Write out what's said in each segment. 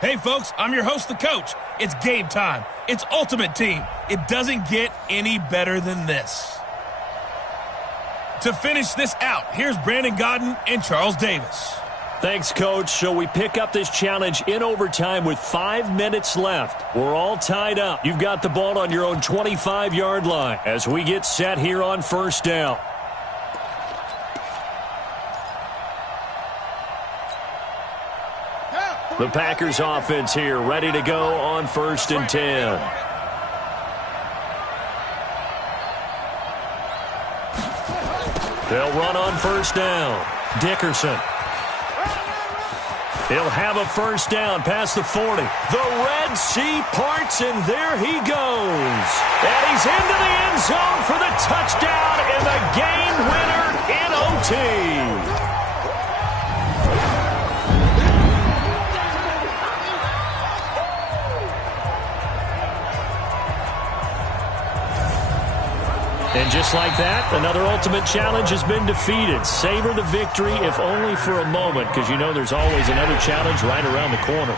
Hey, folks, I'm your host, the coach. It's game time. It's Ultimate Team. It doesn't get any better than this. To finish this out, here's Brandon Godden and Charles Davis. Thanks, Coach. So we pick up this challenge in overtime with 5 minutes left. We're all tied up. You've got the ball on your own 25-yard line as we get set here on first down. The Packers offense here, ready to go on 1st and 10. They'll run on first down. Dickerson. He'll have a first down past the 40. The Red Sea parts, and there he goes. And he's into the end zone for the touchdown and the game winner in OT. And just like that, another ultimate challenge has been defeated. Savor the victory, if only for a moment, because you know there's always another challenge right around the corner.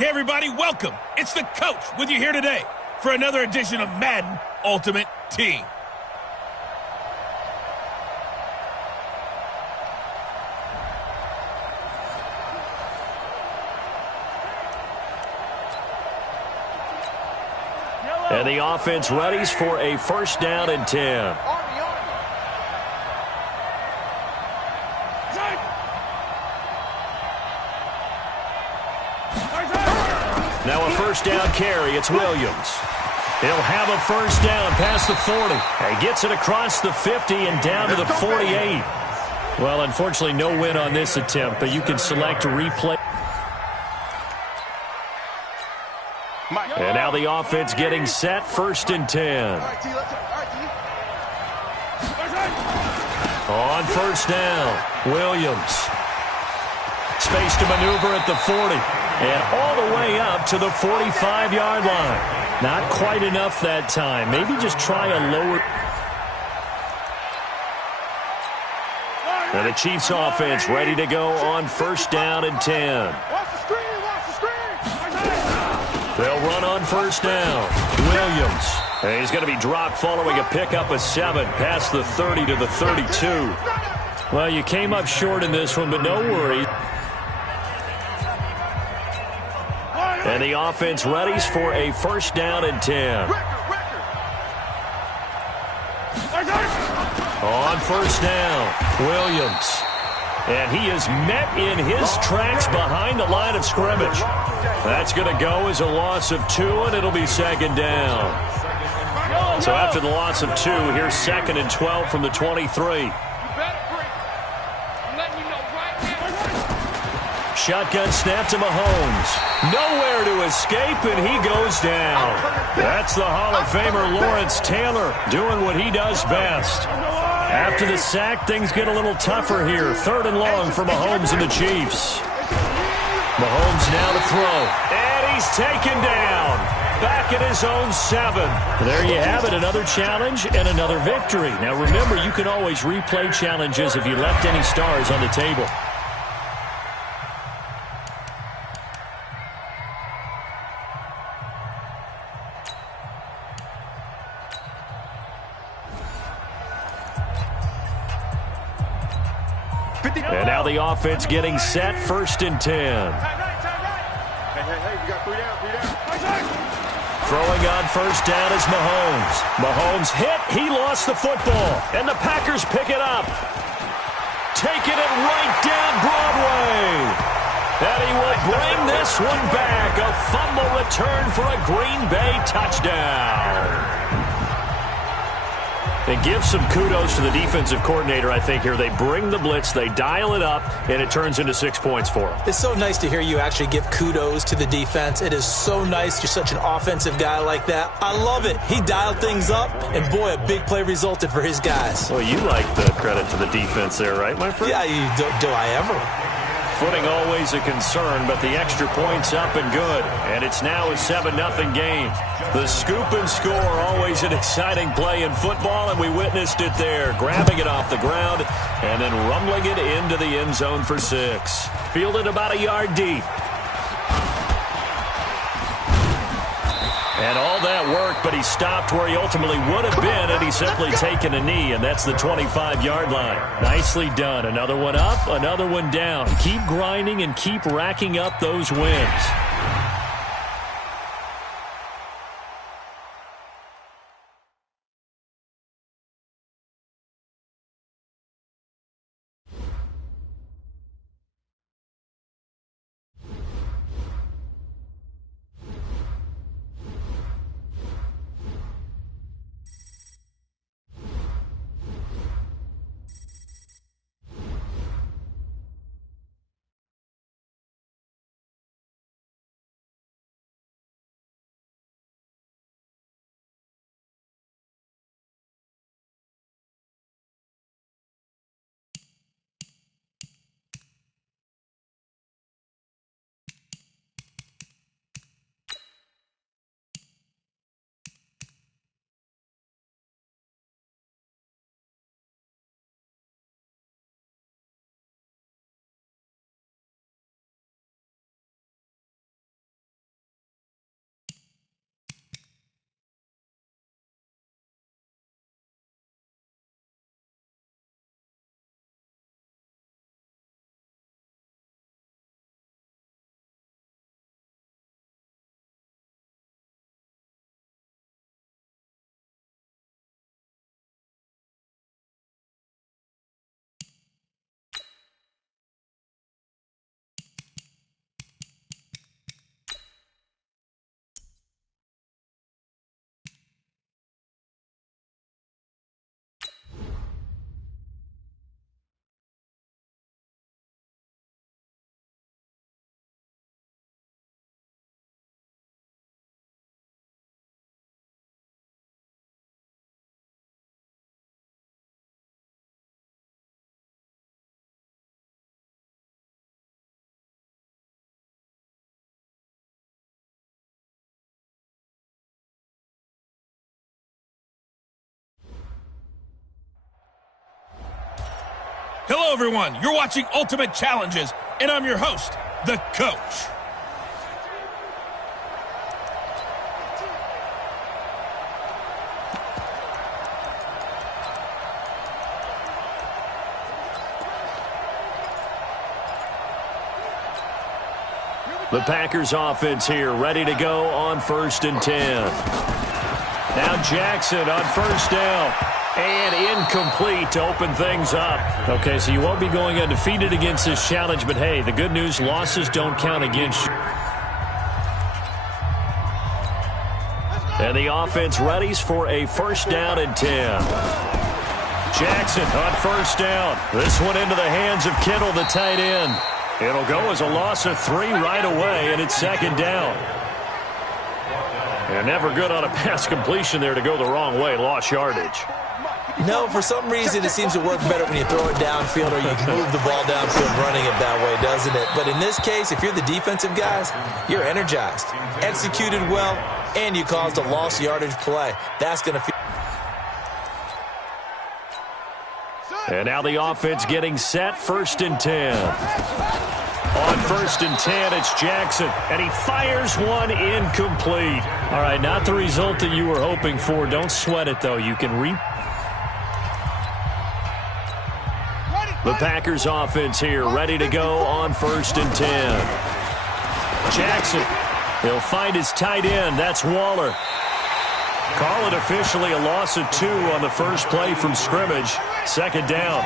Hey, everybody, welcome. It's the coach with you here today for another edition of Madden Ultimate Team. And the offense readies for a first down and 10. Now a first down carry. It's Williams. He'll have a first down past the 40. He gets it across the 50 and down to the 48. Well, unfortunately, no win on this attempt, but you can select to replay. And now the offense getting set, first and 10. On first down, Williams. Space to maneuver at the 40. And all the way up to the 45-yard line. Not quite enough that time. Maybe just try a lower. And the Chiefs offense ready to go on first down and 10. They'll run on first down. Williams. And he's going to be dropped following a pickup of 7 past the 30 to the 32. Well, you came up short in this one, but no worries. And the offense readies for a first down and 10. On first down, Williams. And he is met in his tracks behind the line of scrimmage. That's going to go as a loss of 2, and it'll be second down. So after the loss of 2, here's second and 12 from the 23. Shotgun snap to Mahomes. Nowhere to escape, and he goes down. That's the Hall of Famer Lawrence Taylor doing what he does best. After the sack, things get a little tougher here. Third and long for Mahomes and the Chiefs. Mahomes now to throw. And he's taken down. Back at his own 7. There you have it, another challenge and another victory. Now remember, you can always replay challenges if you left any stars on the table. And now the offense getting set, first and 10. Throwing on first down is Mahomes. Mahomes hit, he lost the football, and the Packers pick it up. Taking it right down Broadway. And he will bring this one back. A fumble return for a Green Bay touchdown. And give some kudos to the defensive coordinator, I think, here. They bring the blitz, they dial it up, and it turns into 6 points for them. It's so nice to hear you actually give kudos to the defense. It is so nice. You're such an offensive guy like that. I love it. He dialed things up, and boy, a big play resulted for his guys. Well, you like the credit to the defense there, right, my friend? Yeah, do I ever? Footing always a concern, but the extra point's up and good. And it's now a 7-0 game. The scoop and score, always an exciting play in football, and we witnessed it there. Grabbing it off the ground and then rumbling it into the end zone for 6. Fielded about a yard deep. And all that work, but he stopped where he ultimately would have been had he simply taken a knee, and that's the 25-yard line. Nicely done. Another one up, another one down. Keep grinding and keep racking up those wins. Hello, everyone. You're watching Ultimate Challenges, and I'm your host, the Coach. The Packers offense here, ready to go on 1st and 10. Now Jackson on 1st down. And incomplete to open things up. Okay, so you won't be going undefeated against this challenge, but hey, the good news, losses don't count against you. And the offense readies for a 1st down and 10. Jackson on 1st down. This one into the hands of Kittle, the tight end. It'll go as a loss of 3 right away, and it's 2nd down. And never good on a pass completion there to go the wrong way. Lost yardage. No, for some reason it seems to work better when you throw it downfield or you can move the ball downfield running it that way, doesn't it? But in this case, if you're the defensive guys, you're energized, executed well, and you caused a lost yardage play. That's going to feel... And now the offense getting set, 1st and 10. On 1st and 10, it's Jackson, and he fires one incomplete. All right, not the result that you were hoping for. Don't sweat it, though. You can The Packers offense here, ready to go on 1st and 10. Jackson, he'll find his tight end. That's Waller. Call it officially a loss of 2 on the first play from scrimmage. 2nd down.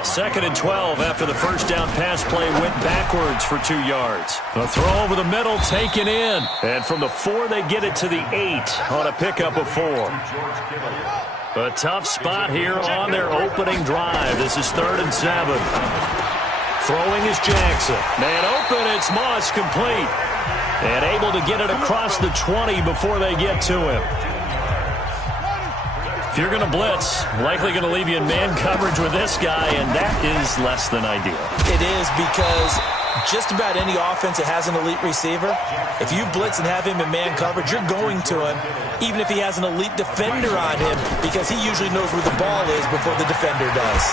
2nd and 12 after the 1st down pass play went backwards for 2 yards. A throw over the middle taken in. And from the 4, they get it to the 8 on a pickup of 4. A tough spot here on their opening drive. This is 3rd and 7. Throwing is Jackson. Man open, it's Moss, complete. And able to get it across the 20 before they get to him. If you're going to blitz, likely going to leave you in man coverage with this guy, and that is less than ideal. It is, because just about any offense that has an elite receiver, if you blitz and have him in man coverage, you're going to him, even if he has an elite defender on him, because he usually knows where the ball is before the defender does.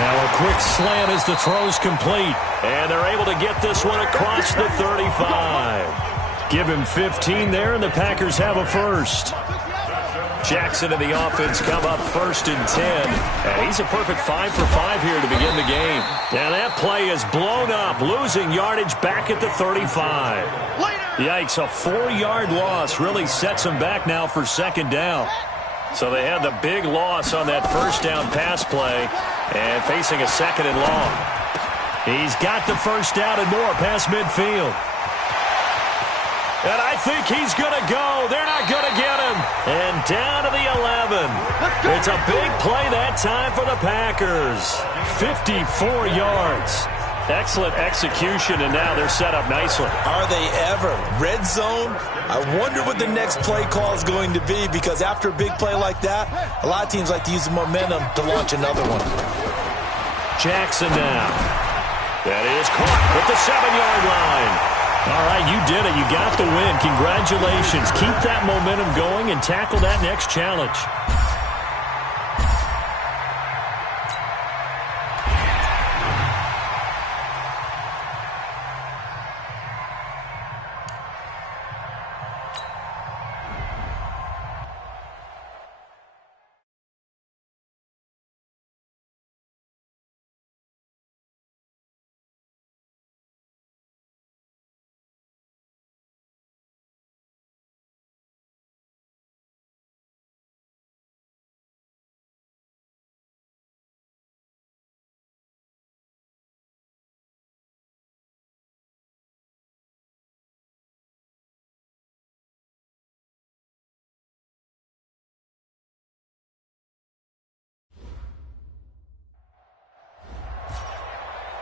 Now a quick slant as the throw's complete, and they're able to get this one across the 35. Give him 15 there, and the Packers have a 1st. Jackson and the offense come up 1st and 10. And he's a perfect 5 for 5 here to begin the game. And that play is blown up, losing yardage back at the 35. Yikes, a 4-yard loss really sets him back now for 2nd down. So they had the big loss on that 1st down pass play and facing a 2nd and long. He's got the 1st down and more past midfield. And I think he's going to go. They're not going to get him. And down to the 11. It's a big play that time for the Packers. 54 yards. Excellent execution, and now they're set up nicely. Are they ever? Red zone? I wonder what the next play call is going to be, because after a big play like that, a lot of teams like to use the momentum to launch another one. Jackson now. That is caught at the 7-yard line. All right, you did it. You got the win. Congratulations. Keep that momentum going and tackle that next challenge.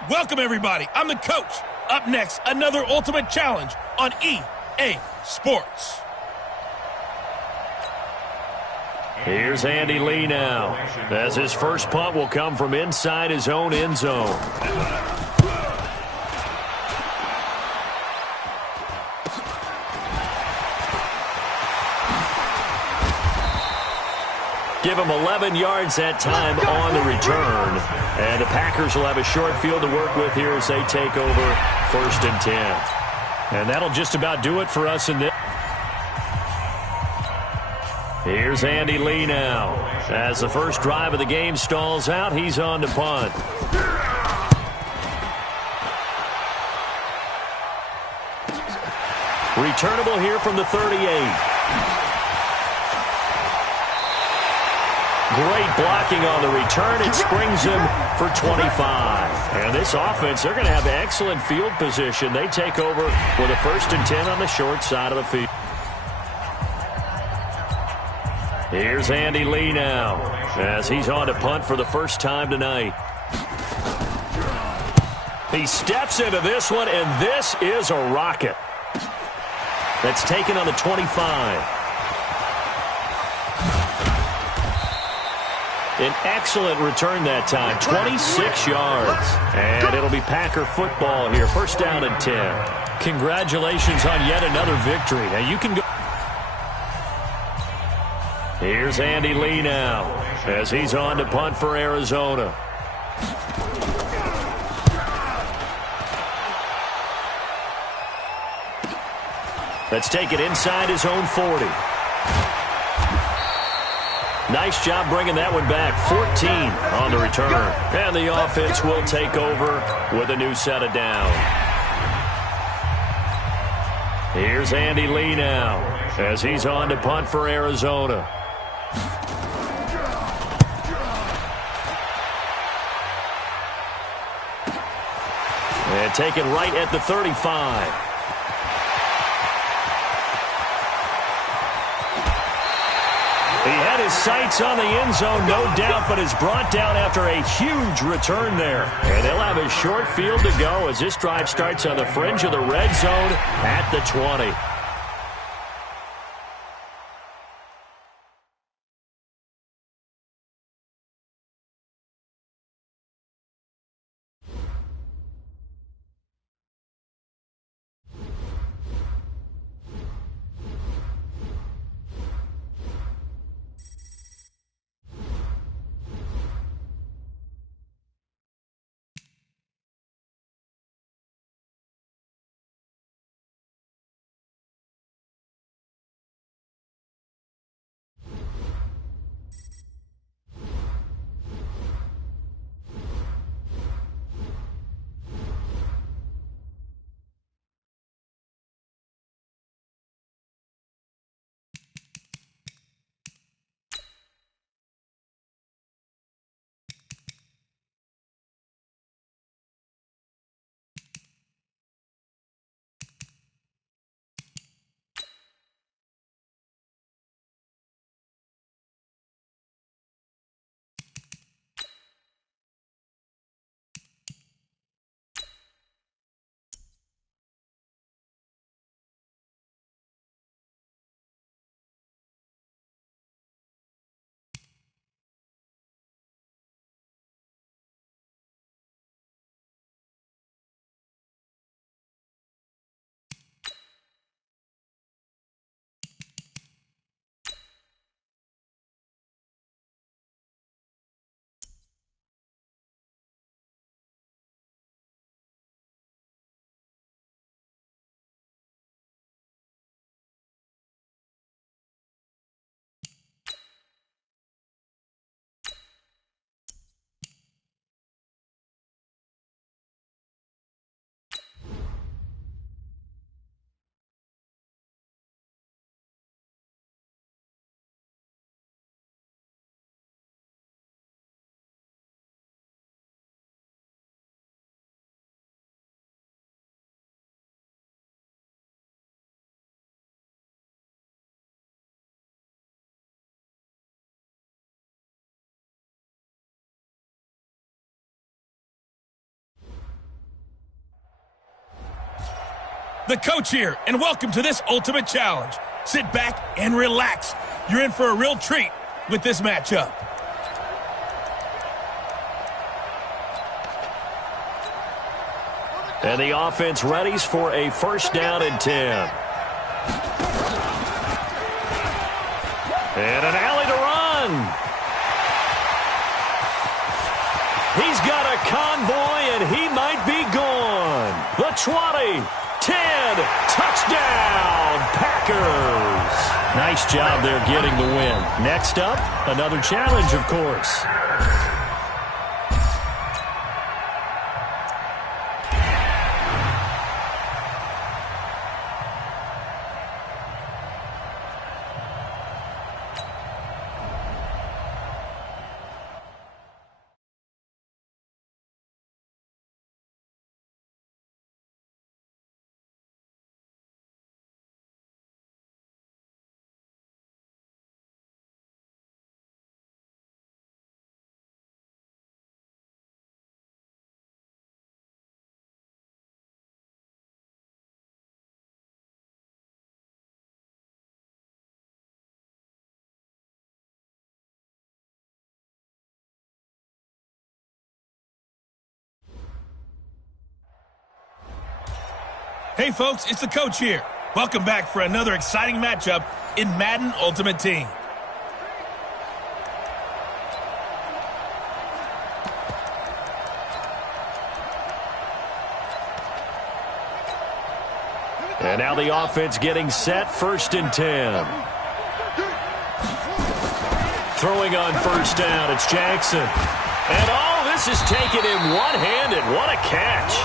Welcome, everybody. I'm the Coach. Up next, another Ultimate Challenge on EA Sports. Here's Andy Lee now, as his first punt will come from inside his own end zone. Give him 11 yards that time on the return. And the Packers will have a short field to work with here as they take over 1st and 10. And that'll just about do it for us in this. Here's Andy Lee now. As the first drive of the game stalls out, he's on to punt. Returnable here from the 38. Great blocking on the return. It springs him for 25. And this offense, they're going to have excellent field position. They take over with a 1st and 10 on the short side of the field. Here's Andy Lee now as he's on to punt for the first time tonight. He steps into this one, and this is a rocket. That's taken on the 25. An excellent return that time, 26 yards. And it'll be Packer football here, 1st down and 10. Congratulations on yet another victory. Now you can go. Here's Andy Lee now as he's on to punt for Arizona. Let's take it inside his own 40. Nice job bringing that one back. 14 on the return. And the offense will take over with a new set of down. Here's Andy Lee now as he's on to punt for Arizona. And take it right at the 35. He had his sights on the end zone, no doubt, but is brought down after a huge return there. And they'll have a short field to go as this drive starts on the fringe of the red zone at the 20. The coach here, and welcome to this ultimate challenge. Sit back and relax. You're in for a real treat with this matchup. And the offense readies for a 1st down and 10. And an alley to run. He's got a convoy, and he might be gone. The 20, 10, touchdown, Packers. Nice job there getting the win. Next up, another challenge, of course. Hey folks, it's the coach here. Welcome back for another exciting matchup in Madden Ultimate Team. And now the offense getting set, 1st and 10. Throwing on 1st down, it's Jackson. And this is taken in one-handed. What a catch.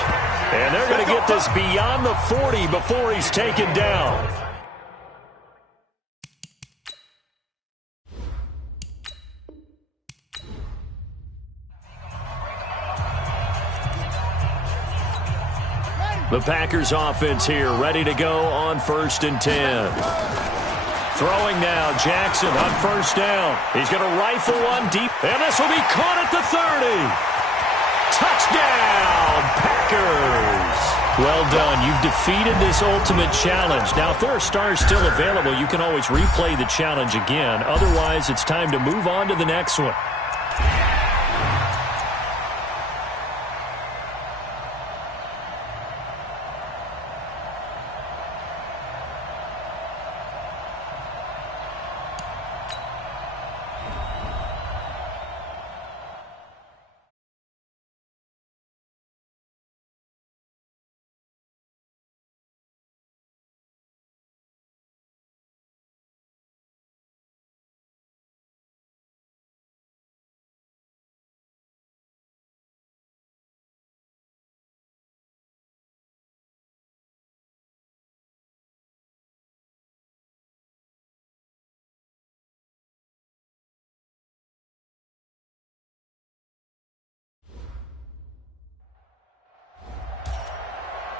And they're going to get this beyond the 40 before he's taken down. The Packers offense here, ready to go on 1st and 10. Throwing now, Jackson on 1st down. He's going to rifle one deep, and this will be caught at the 30. Touchdown, Packers. Well done. You've defeated this ultimate challenge. Now, if there are stars still available, you can always replay the challenge again. Otherwise, it's time to move on to the next one.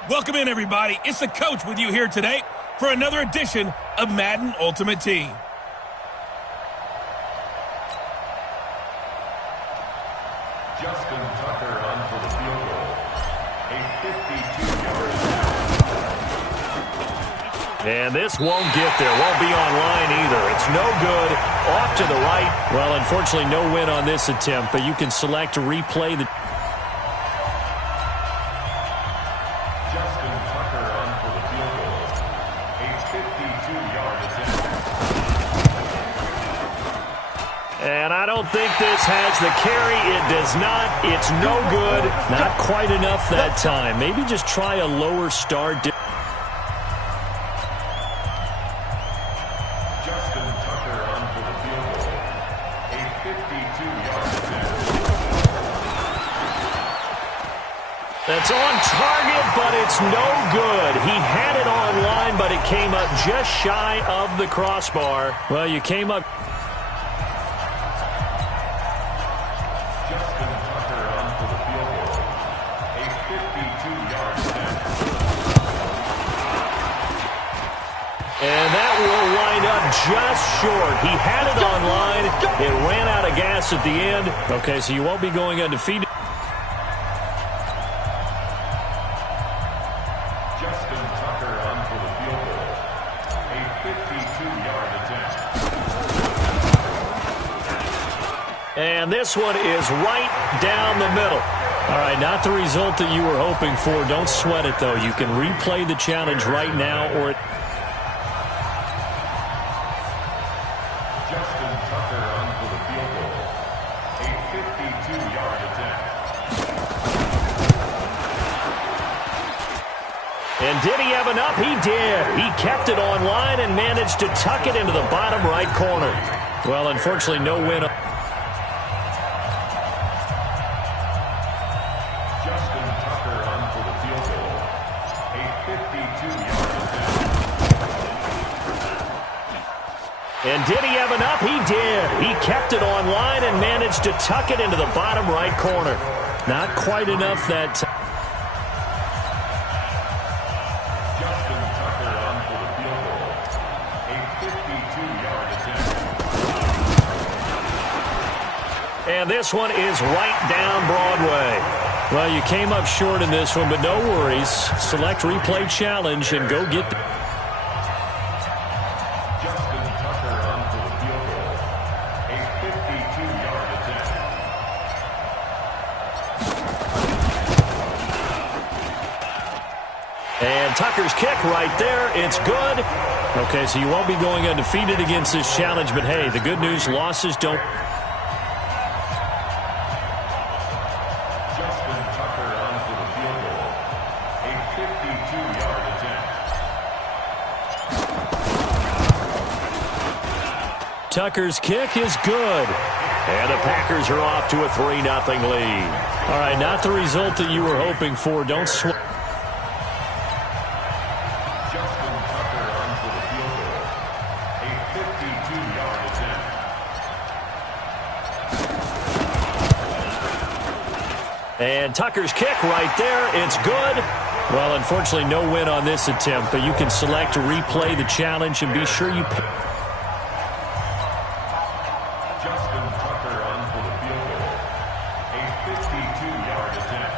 Welcome in, everybody. It's the coach with you here today for another edition of Madden Ultimate Team. Justin Tucker on for the field goal. A 52-yard. And this won't get there. Won't be online either. It's no good. Off to the right. Well, unfortunately, no win on this attempt, but you can select to replay the... Justin Tucker on for the field goal. A 52-yard attempt. And I don't think this has the carry. It does not. It's no good. Not quite enough that time. Maybe just try a lower start. Justin Tucker on for the field goal. A 52-yard attempt. That's on target, but it's no good. He had it on line, but it came up just shy of the crossbar. Well, you came up... Justin Tucker on for the field goal. A 52-yard attempt. And that will wind up just short. He had it on line. It ran out of gas at the end. Okay, so you won't be going undefeated. Justin Tucker on for the field goal. A 52-yard attempt. And this one is right down the middle. All right, not the result that you were hoping for. Don't sweat it, though. You can replay the challenge right now, or it... Justin Tucker on for the field goal. A 52-yard attempt. did he have enough? He did. He kept it on line and managed to tuck it into the bottom right corner. Well, unfortunately, no win. Justin Tucker on for the field goal. A 52-yard attempt. And did he have enough? He did. He kept it on line and managed to tuck it into the bottom right corner. Not quite enough that time. Justin Tucker on for the field goal. A 52-yard attempt. And this one is right down Broadway. Well, you came up short in this one, but no worries. Select replay challenge and go get the... Justin Tucker on for the field goal. A 52-yard attempt. And Tucker's kick right there. It's good. Okay, so you won't be going undefeated against this challenge, but hey, the good news, losses don't... Justin Tucker on for the field goal. A 52-yard attempt. Tucker's kick is good. And the Packers are off to a 3-0 lead. All right, not the result that you were hoping for. Don't sweat. Justin Tucker on for the field goal. A 52-yard attempt. And Tucker's kick right there. It's good. Well, unfortunately, no win on this attempt, but you can select to replay the challenge and be sure you pick. Justin Tucker on for the field goal. A 52-yard attempt.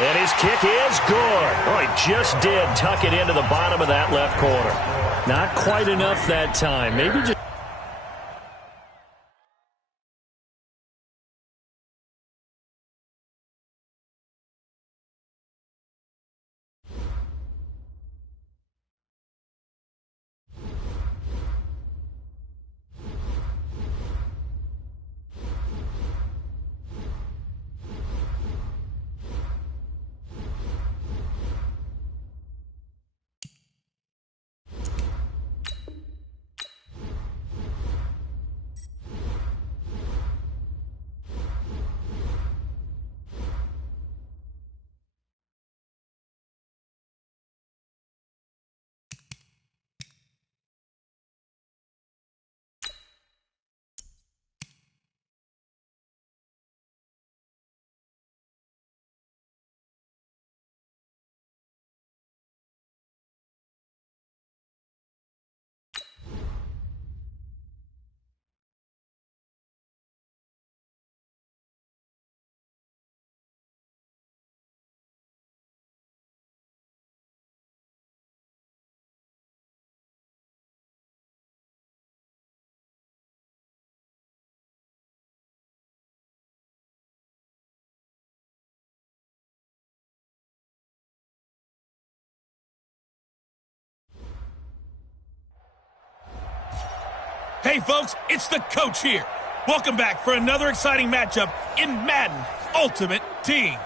And his kick is good. Oh, he just did tuck it into the bottom of that left corner. Not quite enough that time. Maybe just... Hey, folks, it's the coach here. Welcome back for another exciting matchup in Madden Ultimate Team.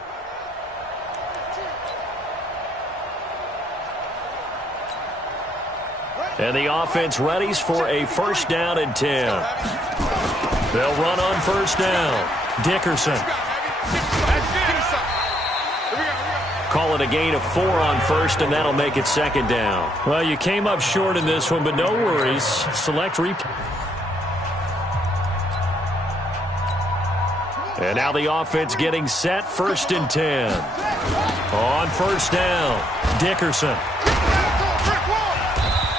And the offense readies for a 1st down and 10. They'll run on 1st down. Dickerson. Call it a gain of 4 on 1st, and that'll make it 2nd down. Well, you came up short in this one, but no worries. Select replay. And now the offense getting set, 1st and 10. On 1st down, Dickerson.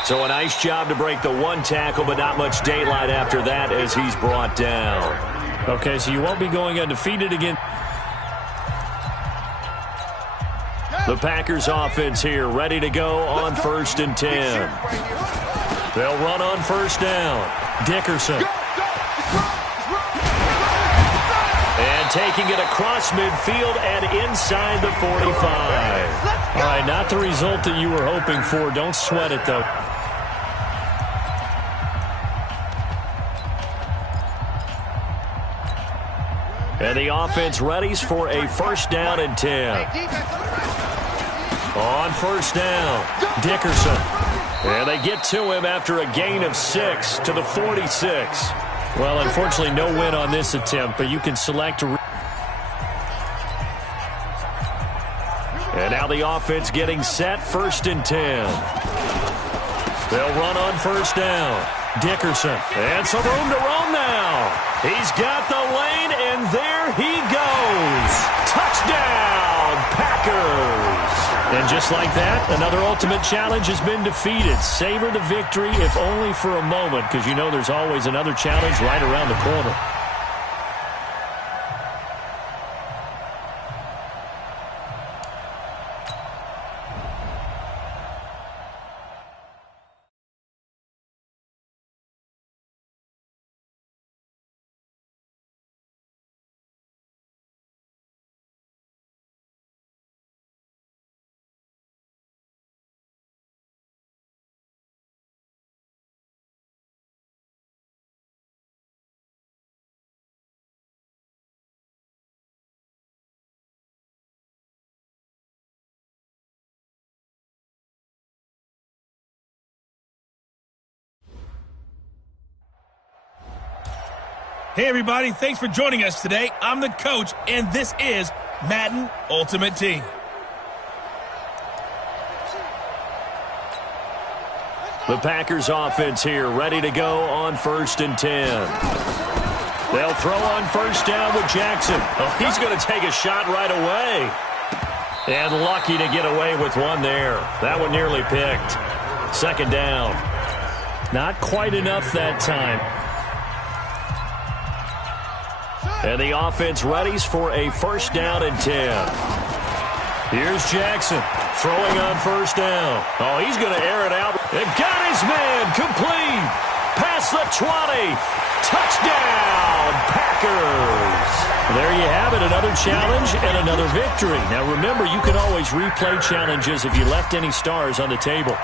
So a nice job to break the 1 tackle, but not much daylight after that as he's brought down. Okay, so you won't be going undefeated again. The Packers offense here ready to go on 1st and 10. They'll run on 1st down. Dickerson. And taking it across midfield and inside the 45. All right, not the result that you were hoping for. Don't sweat it, though. And the offense readies for a first down and 10. On first down, Dickerson. And they get to him after a gain of 6 to the 46. Well, unfortunately, no win on this attempt, but you can select a... And now the offense getting set, first and 10. They'll run on first down. Dickerson, and some room to roam now. He's got the lane, and there he goes. Touchdown, Packers. And just like that, another ultimate challenge has been defeated. Savor the victory, if only for a moment, because you know there's always another challenge right around the corner. Hey, everybody. Thanks for joining us today. I'm the coach, and this is Madden Ultimate Team. The Packers offense here, ready to go on first and 10. They'll throw on first down with Jackson. Oh, he's going to take a shot right away. And lucky to get away with one there. That one nearly picked. Second down. Not quite enough that time. And the offense readies for a first down and 10. Here's Jackson throwing on first down. Oh, he's going to air it out. And got his man complete. Past the 20. Touchdown, Packers. There you have it, another challenge and another victory. Now remember, you can always replay challenges if you left any stars on the table.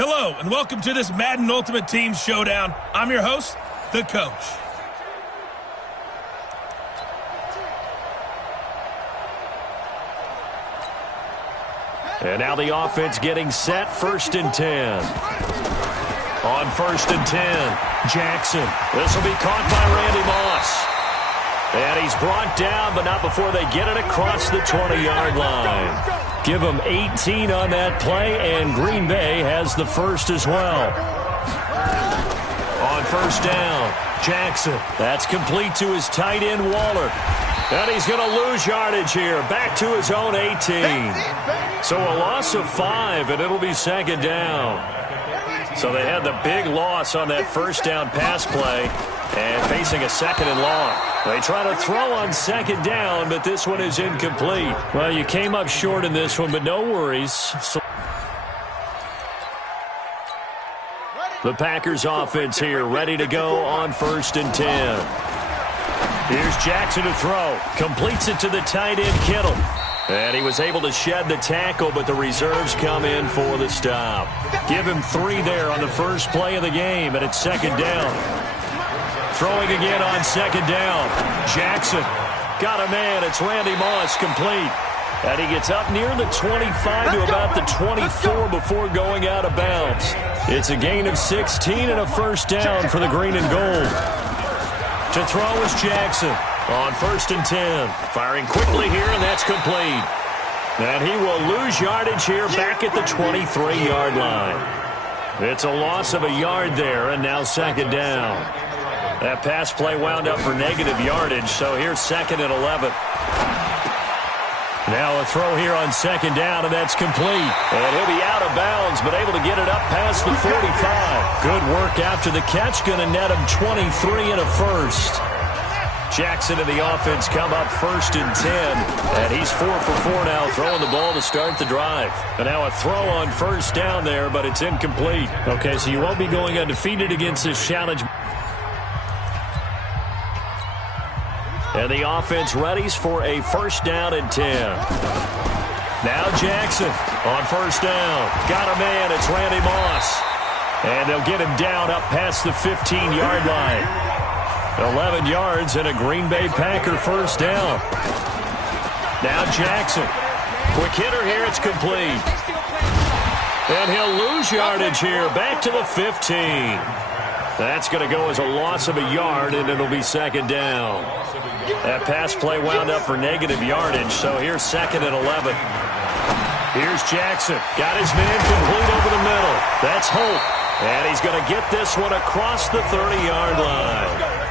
Hello, and welcome to this Madden Ultimate Team Showdown. I'm your host, the coach. And now the offense getting set, first and 10. On first and 10, Jackson. This will be caught by Randy Moss. And he's brought down, but not before they get it across the 20-yard line. Give them 18 on that play, and Green Bay has the first as well. On first down, Jackson. That's complete to his tight end, Waller. And he's going to lose yardage here. Back to his own 18. So a loss of 5, and it'll be second down. So they had the big loss on that first down pass play and facing a second and long. They try to throw on second down, but this one is incomplete. Well, you came up short in this one, but no worries. So the Packers offense here ready to go on 1st and 10. Here's Jackson to throw. Completes it to the tight end, Kittle. And he was able to shed the tackle, but the reserves come in for the stop. Give him 3 there on the first play of the game, and it's second down. Throwing again on second down. Jackson got a man. It's Randy Moss, complete. And he gets up near the 25 to about the 24 before going out of bounds. It's a gain of 16 and a first down for the green and gold. To throw is Jackson on 1st and 10. Firing quickly here, and that's complete. And he will lose yardage here back at the 23-yard line. It's a loss of a yard there, and now second down. That pass play wound up for negative yardage, so here's 2nd and 11. Now a throw here on second down, and that's complete. And he'll be out of bounds, but able to get it up past the 45. Good work after the catch, going to net him 23 and a first. Jackson and the offense come up 1st and 10, and he's 4 for 4 now, throwing the ball to start the drive. And now a throw on first down there, but it's incomplete. Okay, so you won't be going undefeated against this challenge. And the offense readies for a 1st down and 10. Now Jackson on 1st down. Got a man. It's Randy Moss. And they'll get him down up past the 15-yard line. 11 yards and a Green Bay Packer 1st down. Now Jackson. Quick hitter here. It's complete. And he'll lose yardage here. Back to the 15. That's going to go as a loss of a yard, and it'll be second down. That pass play wound up for negative yardage, so here's 2nd and 11. Here's Jackson. Got his man complete over the middle. That's Holt. And he's going to get this one across the 30-yard line.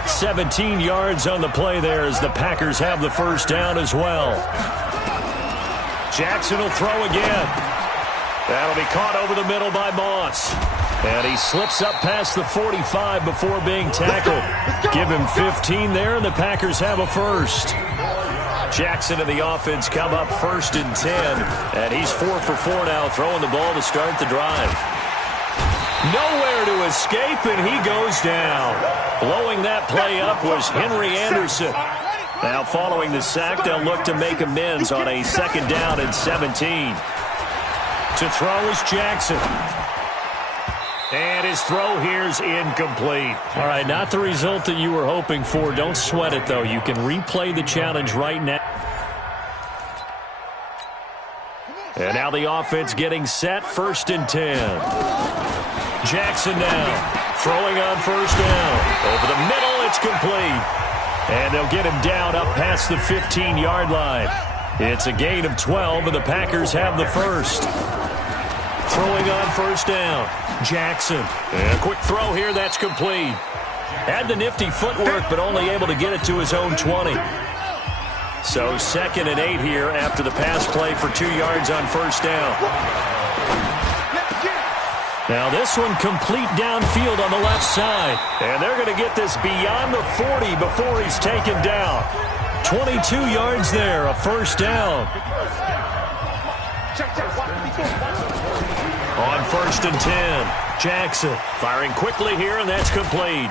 17 yards on the play there as the Packers have the 1st down as well. Jackson will throw again. That'll be caught over the middle by Moss. And he slips up past the 45 before being tackled. Give him 15 there, and the Packers have a first. Jackson and the offense come up 1st and 10, and he's 4 for 4 now, throwing the ball to start the drive. Nowhere to escape, and he goes down. Blowing that play up was Henry Anderson. Now following the sack, they'll look to make amends on a 2nd down and 17. To throw is Jackson. And his throw here's incomplete. All right, not the result that you were hoping for. Don't sweat it, though. You can replay the challenge right now. And now the offense getting set, 1st and 10. Jackson now, throwing on 1st down. Over the middle, it's complete. And they'll get him down up past the 15-yard line. It's a gain of 12, and the Packers have the first. Throwing on 1st down. Jackson. And a quick throw here, that's complete. Had the nifty footwork, but only able to get it to his own 20. So 2nd and 8 here after the pass play for 2 yards on 1st down. Now this one complete downfield on the left side. And they're going to get this beyond the 40 before he's taken down. 22 yards there, a 1st down. On 1st and 10, Jackson firing quickly here, and that's complete.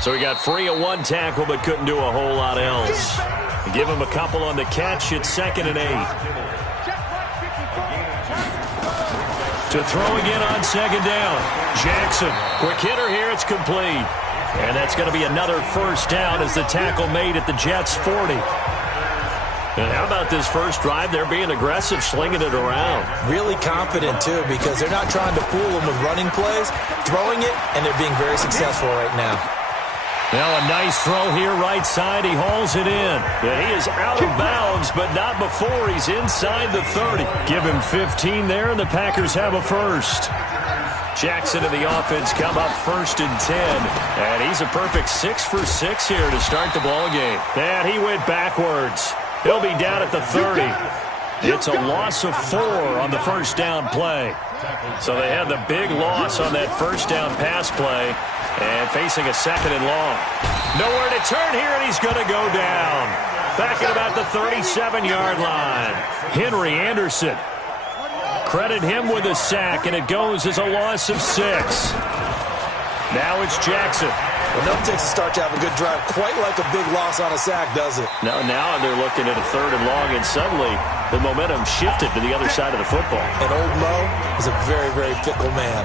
So he got free of 1 tackle, but couldn't do a whole lot else. Give him a couple on the catch. It's 2nd and 8. To throw again on 2nd down. Jackson, quick hitter here. It's complete. And that's going to be another 1st down as the tackle made at the Jets' 40. And how about this first drive? They're being aggressive, slinging it around. Really confident, too, because they're not trying to fool them with running plays, throwing it, and they're being very successful right now. Now a nice throw here right side. He hauls it in. And he is out of bounds, but not before he's inside the 30. Give him 15 there, and the Packers have a first. Jackson and the offense come up 1st and 10. And he's a perfect 6 for 6 here to start the ball game. And he went backwards. He'll be down at the 30. It's a loss of 4 on the first down play. So they had the big loss on that first down pass play and facing a 2nd and long. Nowhere to turn here, and he's going to go down. Back at about the 37-yard line. Henry Anderson. Credit him with a sack, and it goes as a loss of 6. Now it's Jackson. Well, no takes a start to have a good drive. Quite like a big loss on a sack, does it? Now they're looking at a 3rd and long, and suddenly the momentum shifted to the other side of the football. And old Mo is a very, very fickle man.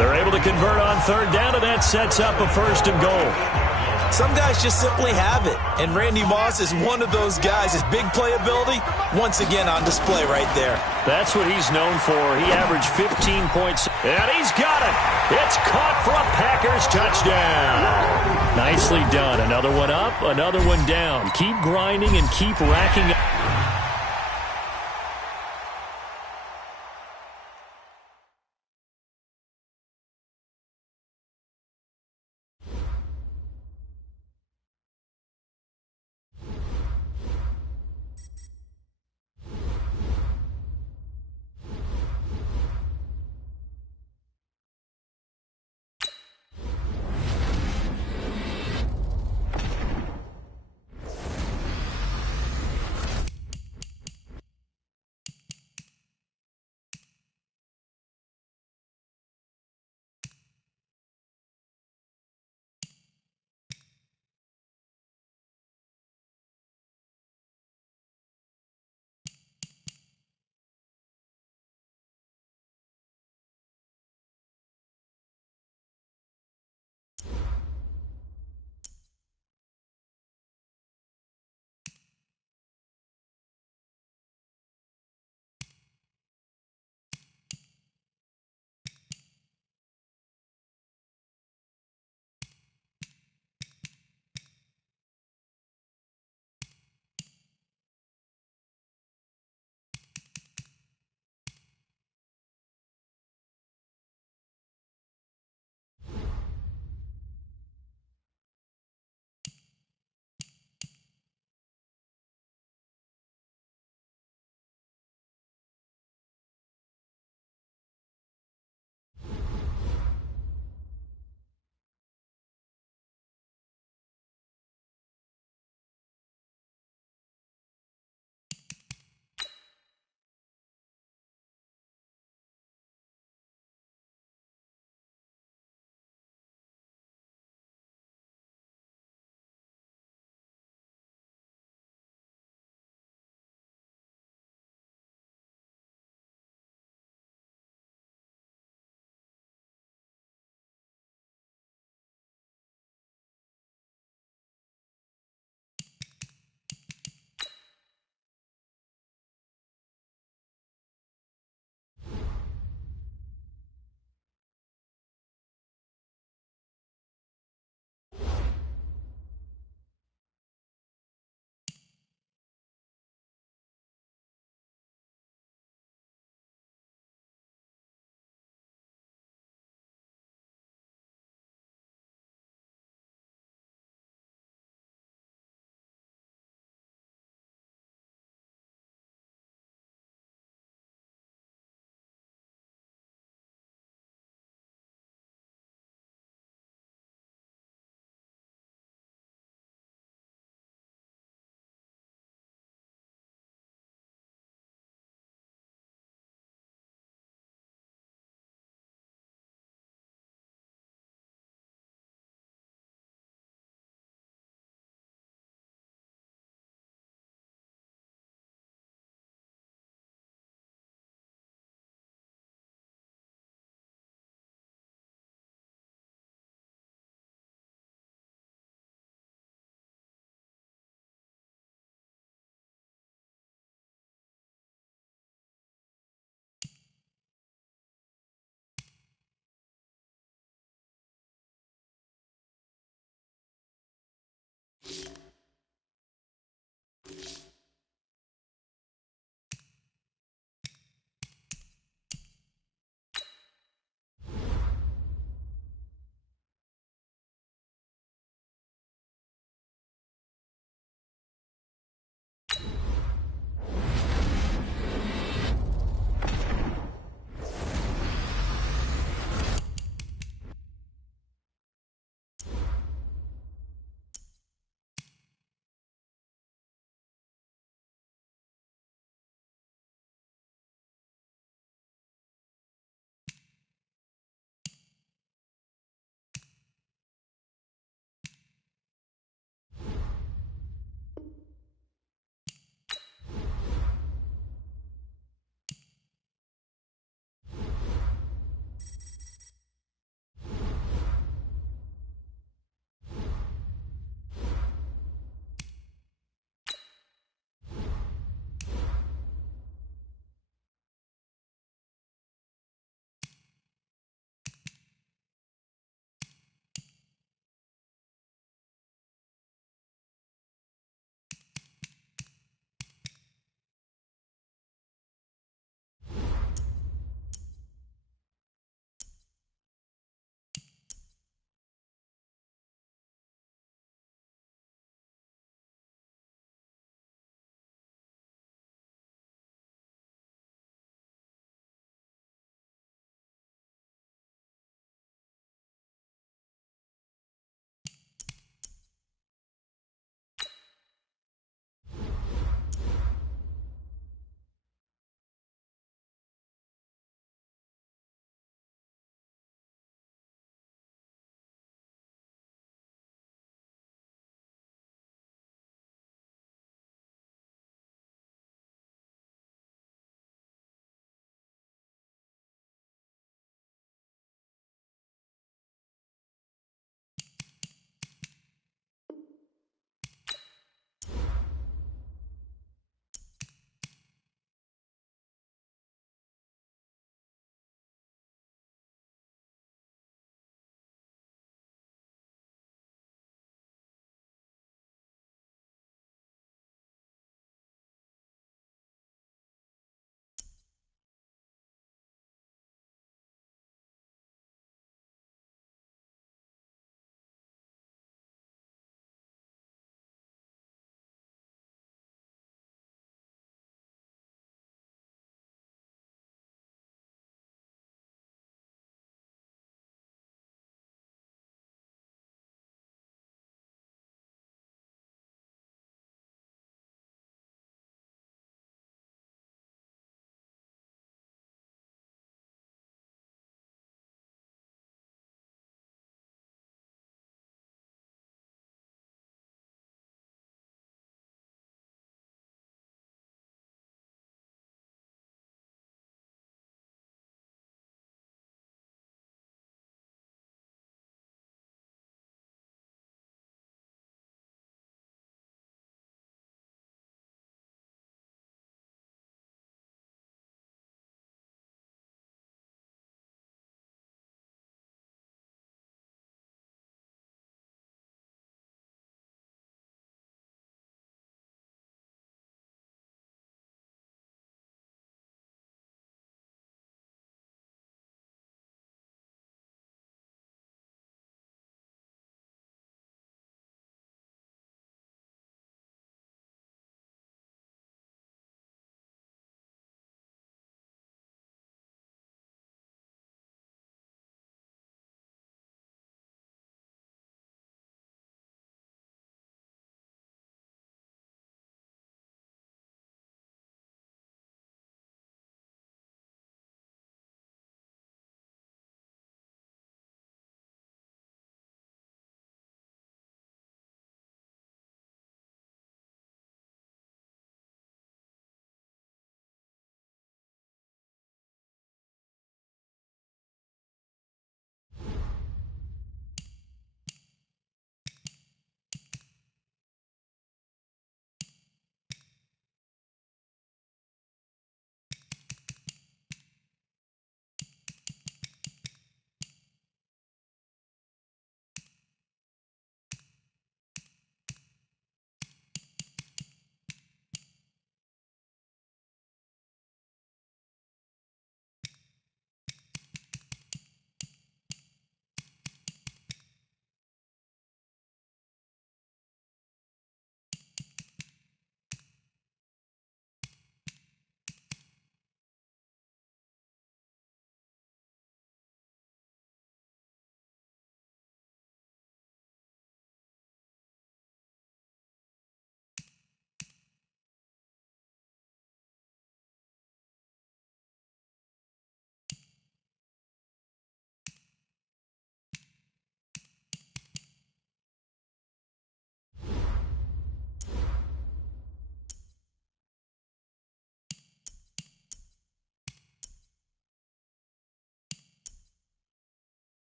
They're able to convert on 3rd down, and that sets up a 1st and goal. Some guys just simply have it, and Randy Moss is one of those guys. His big playability, once again on display right there. That's what he's known for. He averaged 15 points, and he's got it. It's caught for a Packers touchdown. Nicely done. Another one up, another one down. Keep grinding and keep racking up.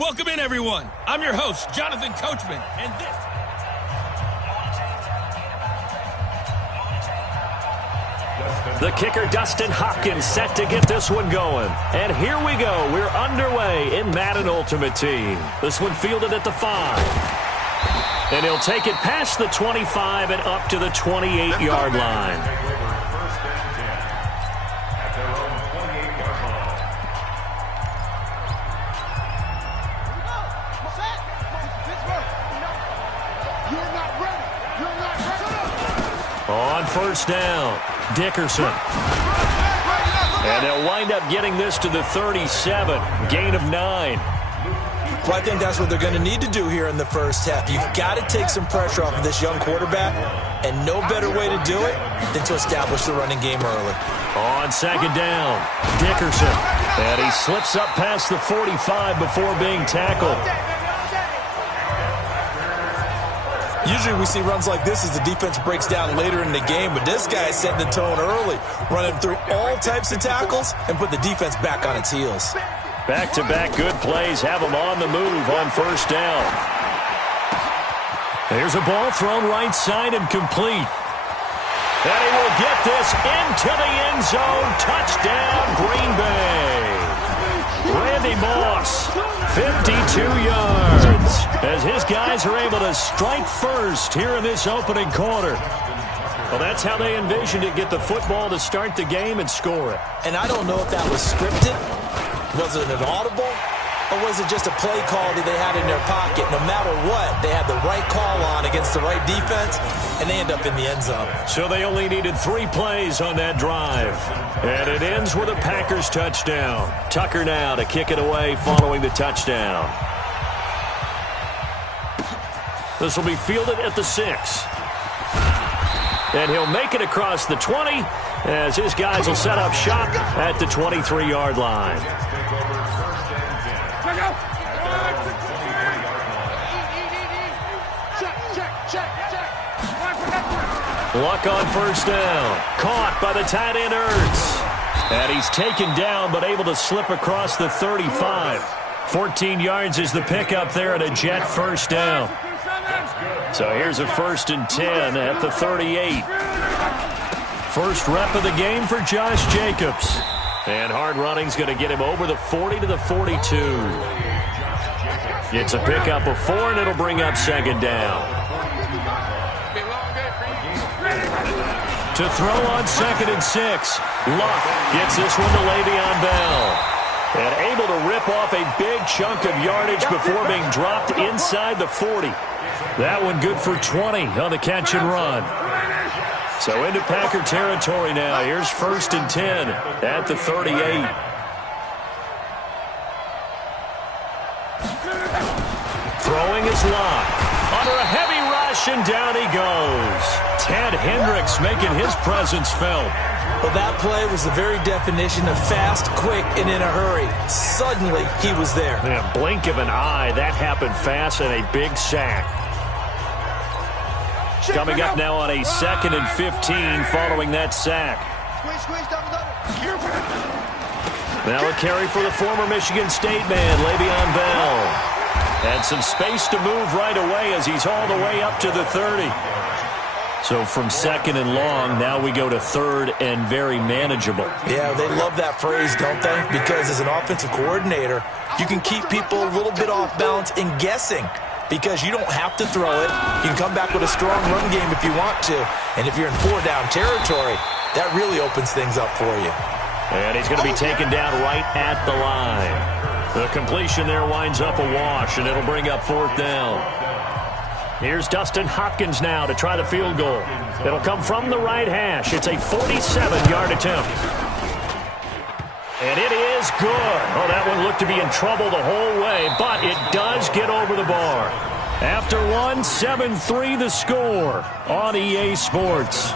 Welcome in, everyone. I'm your host, Jonathan Coachman, and this... The kicker, Dustin Hopkins, set to get this one going. And here we go. We're underway in Madden Ultimate Team. This one fielded at the 5. And he'll take it past the 25 and up to the 28-yard line. On first down, Dickerson. And they'll wind up getting this to the 37, gain of 9. Well, I think that's what they're going to need to do here in the first half. You've got to take some pressure off of this young quarterback, and no better way to do it than to establish the running game early. On second down, Dickerson. And he slips up past the 45 before being tackled. Usually we see runs like this as the defense breaks down later in the game, but this guy is setting the tone early, running through all types of tackles and put the defense back on its heels. Back-to-back good plays have him on the move on first down. There's a ball thrown right side and complete. And he will get this into the end zone. Touchdown, Green Bay. Randy Moss, 52 yards, as his guys are able to strike first here in this opening quarter. Well, that's how they envisioned it, get the football to start the game and score it. And I don't know if that was scripted. Was it an audible? Or was it just a play call that they had in their pocket? No matter what, they had the right call on against the right defense, and they end up in the end zone. So they only needed 3 plays on that drive. And it ends with a Packers touchdown. Tucker now to kick it away following the touchdown. This will be fielded at the 6. And he'll make it across the 20 as his guys will set up shop at the 23-yard line. Luck on first down. Caught by the tight end, Ertz. And he's taken down but able to slip across the 35. 14 yards is the pickup there and a Jet first down. So here's a 1st and 10 at the 38. First rep of the game for Josh Jacobs. And hard running's going to get him over the 40 to the 42. It's a pickup of 4, and it'll bring up 2nd down. To throw on 2nd and 6. Luck gets this one to Le'Veon Bell. And able to rip off a big chunk of yardage before being dropped inside the 40. That one good for 20 on the catch and run. So into Packer territory now. Here's 1st and 10 at the 38. Throwing is Luck. Under a heavy rush, and down he goes. Ted Hendricks making his presence felt. Well, that play was the very definition of fast, quick, and in a hurry. Suddenly, he was there. In a blink of an eye, that happened fast, and a big sack. Coming up now on a 2nd and 15 following that sack. Now a carry for the former Michigan State man, Le'Veon Bell. And some space to move right away as he's all the way up to the 30. So from 2nd and long, now we go to 3rd and very manageable. Yeah, they love that phrase, don't they? Because as an offensive coordinator, you can keep people a little bit off balance and guessing. Because you don't have to throw it. You can come back with a strong run game if you want to. And if you're in 4-down territory, that really opens things up for you. And he's going to be taken down right at the line. The completion there winds up a wash, and it'll bring up 4th down. Here's Dustin Hopkins now to try the field goal. It'll come from the right hash. It's a 47-yard attempt. And it is good. Oh, that one looked to be in trouble the whole way, but it does get over the bar. After one, 7-3 the score on EA Sports.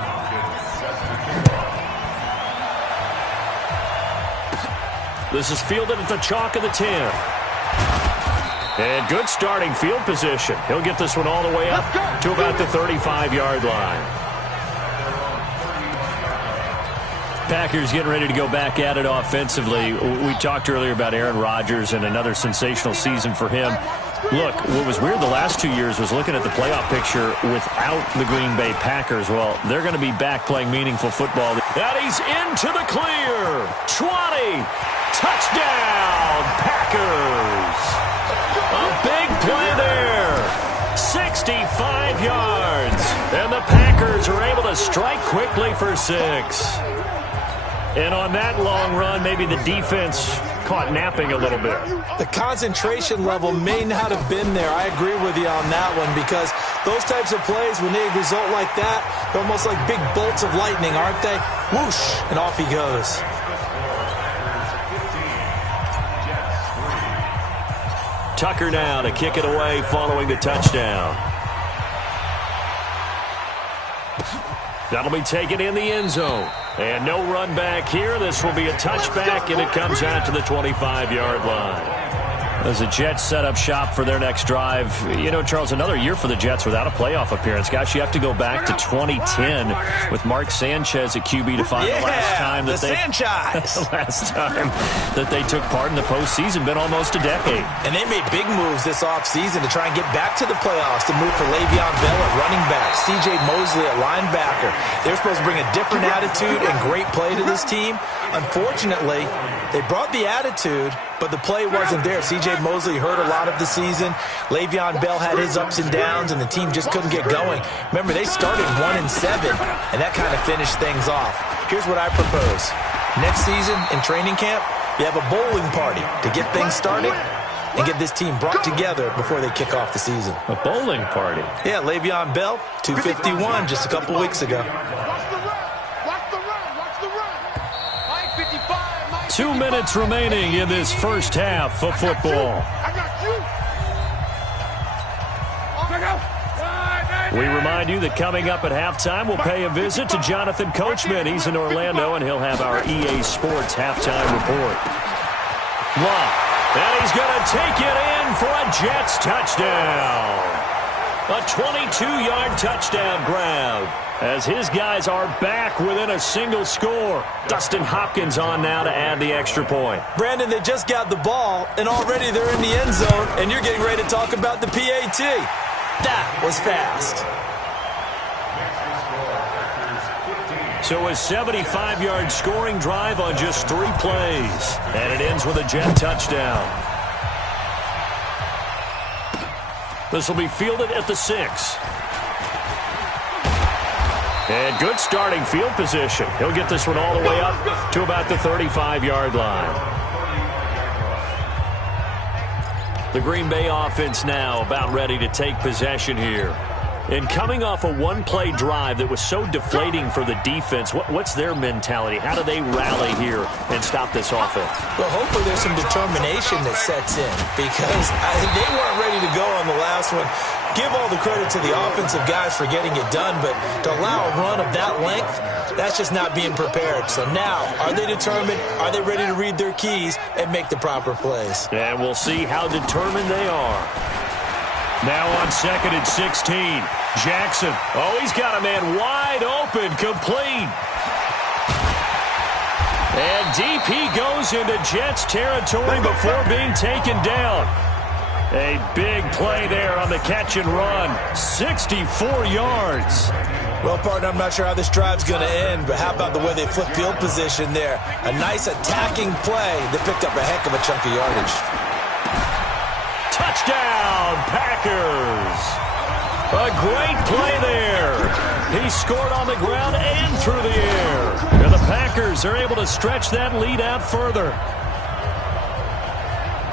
This is fielded at the chalk of the 10. And good starting field position. He'll get this one all the way up to about the 35-yard line. Packers getting ready to go back at it offensively. We talked earlier about Aaron Rodgers and another sensational season for him. Look, what was weird the last 2 years was looking at the playoff picture without the Green Bay Packers. Well, they're going to be back playing meaningful football. And he's into the clear. 20. Touchdown, Packers. A big play there. 65 yards. And the Packers are able to strike quickly for 6. And on that long run, maybe the defense caught napping a little bit. The concentration level may not have been there. I agree with you on that one because those types of plays, when they result like that, they're almost like big bolts of lightning, aren't they? Whoosh, and off he goes. Tucker now to kick it away following the touchdown. That'll be taken in the end zone. And no run back here. This will be a touchback, and it comes out to the 25-yard line. As the Jets set up shop for their next drive, you know, Charles, another year for the Jets without a playoff appearance. Gosh, you have to go back to 2010 with Mark Sanchez at QB to find the last time that they took part in the postseason. Been almost a decade. And they made big moves this offseason to try and get back to the playoffs, to move for Le'Veon Bell at running back, C.J. Mosley at linebacker. They're supposed to bring a different attitude and great play to this team. Unfortunately, they brought the attitude, but the play wasn't there. C.J. Mosley hurt a lot of the season. Le'Veon Bell had his ups and downs, and the team just couldn't get going. Remember, they started 1-7, and that kind of finished things off. Here's what I propose. Next season in training camp, you have a bowling party to get things started and get this team brought together before they kick off the season. A bowling party? Yeah, Le'Veon Bell, 251 just a couple weeks ago. 2 minutes remaining in this first half of football. We remind you that coming up at halftime, we'll pay a visit to Jonathan Coachman. He's in Orlando, and he'll have our EA Sports halftime report. Love, and he's going to take it in for a Jets touchdown. A 22-yard touchdown grab, as his guys are back within a single score. Dustin Hopkins on now to add the extra point. Brandon, they just got the ball, and already they're in the end zone, and you're getting ready to talk about the PAT. That was fast. So a 75-yard scoring drive on just 3 plays, and it ends with a Jet touchdown. This will be fielded at the 6. And good starting field position. He'll get this one all the way up to about the 35-yard line. The Green Bay offense now about ready to take possession here. And coming off a one-play drive that was so deflating for the defense, what's their mentality? How do they rally here and stop this offense? Well, hopefully there's some determination that sets in, because they weren't ready to go on the last one. Give all the credit to the offensive guys for getting it done, but to allow a run of that length, that's just not being prepared. So now, are they determined? Are they ready to read their keys and make the proper plays? And we'll see how determined they are. Now on 2nd and 16. Jackson. Oh, he's got a man wide open, complete. And deep he goes into Jets territory before being taken down. A big play there on the catch and run. 64 yards. Well, partner, I'm not sure how this drive's going to end, but how about the way they flip field position there? A nice attacking play that picked up a heck of a chunk of yardage. Touchdown, Packers. A great play there. He scored on the ground and through the air. And the Packers are able to stretch that lead out further.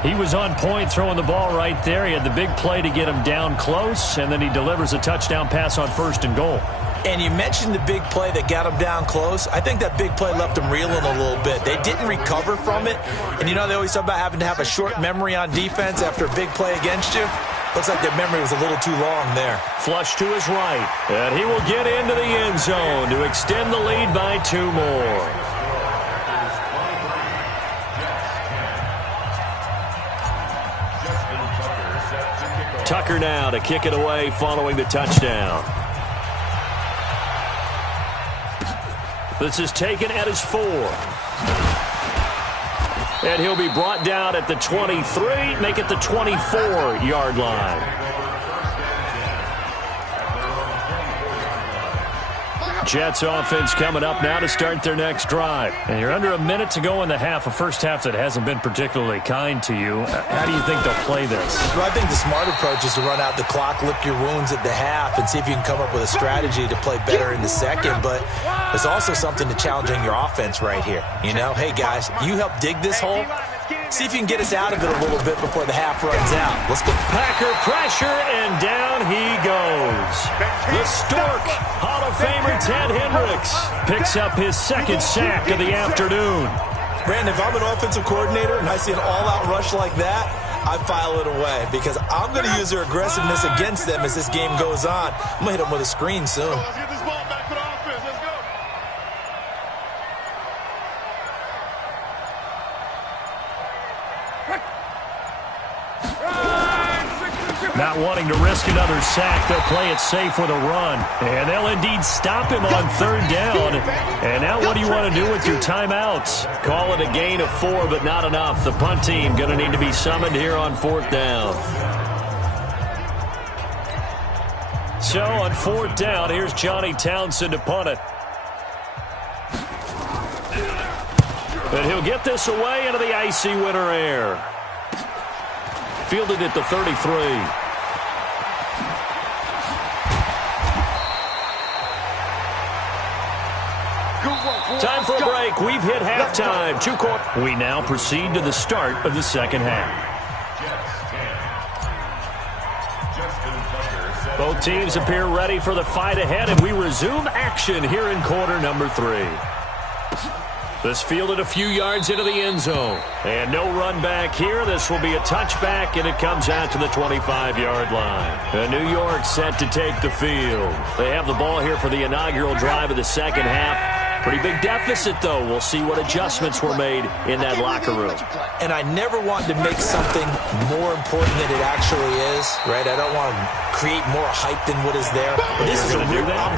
He was on point throwing the ball right there. He had the big play to get him down close, and then he delivers a touchdown pass on 1st and goal. And you mentioned the big play that got him down close. I think that big play left him reeling a little bit. They didn't recover from it. And you know they always talk about having to have a short memory on defense after a big play against you. Looks like their memory was a little too long there. Flush to his right. And he will get into the end zone to extend the lead by 2 more. Tucker now to kick it away following the touchdown. This is taken at his 4. And he'll be brought down at the 23, make it the 24-yard line. Jets offense coming up now to start their next drive. And you're under a minute to go in the half, a first half that hasn't been particularly kind to you. How do you think they'll play this? Well, I think the smart approach is to run out the clock, lick your wounds at the half, and see if you can come up with a strategy to play better in the second. But there's also something to challenging your offense right here. You know, hey, guys, you help dig this hole. See if you can get us out of it a little bit before the half runs out. Let's go. Packer pressure, and down he goes. The Stork, Hall of Famer Ted Hendricks, picks up his second sack of the afternoon. Brandon, if I'm an offensive coordinator and I see an all-out rush like that, I file it away because I'm going to use their aggressiveness against them as this game goes on. I'm going to hit them with a screen soon. Let's get this ball back for the offense. Let's go. Not wanting to risk another sack, they'll play it safe with a run. And they'll indeed stop him on 3rd down. And now what do you want to do with your timeouts? Call it a gain of 4, but not enough. The punt team going to need to be summoned here on 4th down. So on 4th down, here's Johnny Townsend to punt it. And he'll get this away into the icy winter air. Fielded at the 33. Time for a break. We've hit halftime. 2 quarters. We now proceed to the start of the second half. Both teams appear ready for the fight ahead, and we resume action here in quarter number 3. This fielded a few yards into the end zone. And no run back here. This will be a touchback, and it comes out to the 25-yard line. And New York set to take the field. They have the ball here for the inaugural drive of the second half. Pretty big deficit, though. We'll see what adjustments were made in that locker room. And I never want to make something more important than it actually is, right? I don't want to create more hype than what is there. But this is I'm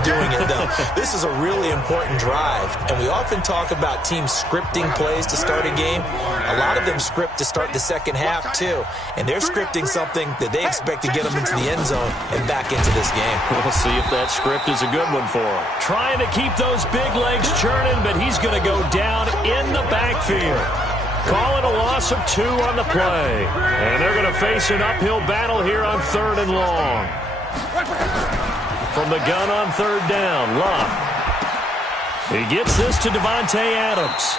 doing it, though. This is a really important drive. And we often talk about teams scripting plays to start a game. A lot of them script to start the second half, too. And they're scripting something that they expect to get them into the end zone and back into this game. We'll see if that script is a good one for them. Trying to keep those big legs churning, but he's going to go down in the backfield. Call it a loss of 2 on the play. And they're going to face an uphill battle here on 3rd and long. From the gun on 3rd down, Love. He gets this to Devontae Adams.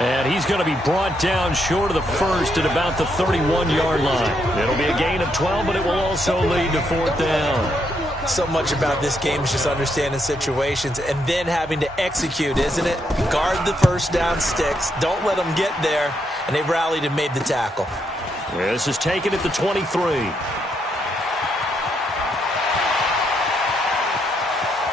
And he's going to be brought down short of the first at about the 31-yard line. It'll be a gain of 12, but it will also lead to 4th down. So much about this game is just understanding situations and then having to execute, isn't it? Guard the first down sticks. Don't let them get there. And they rallied and made the tackle. This is taken at the 23.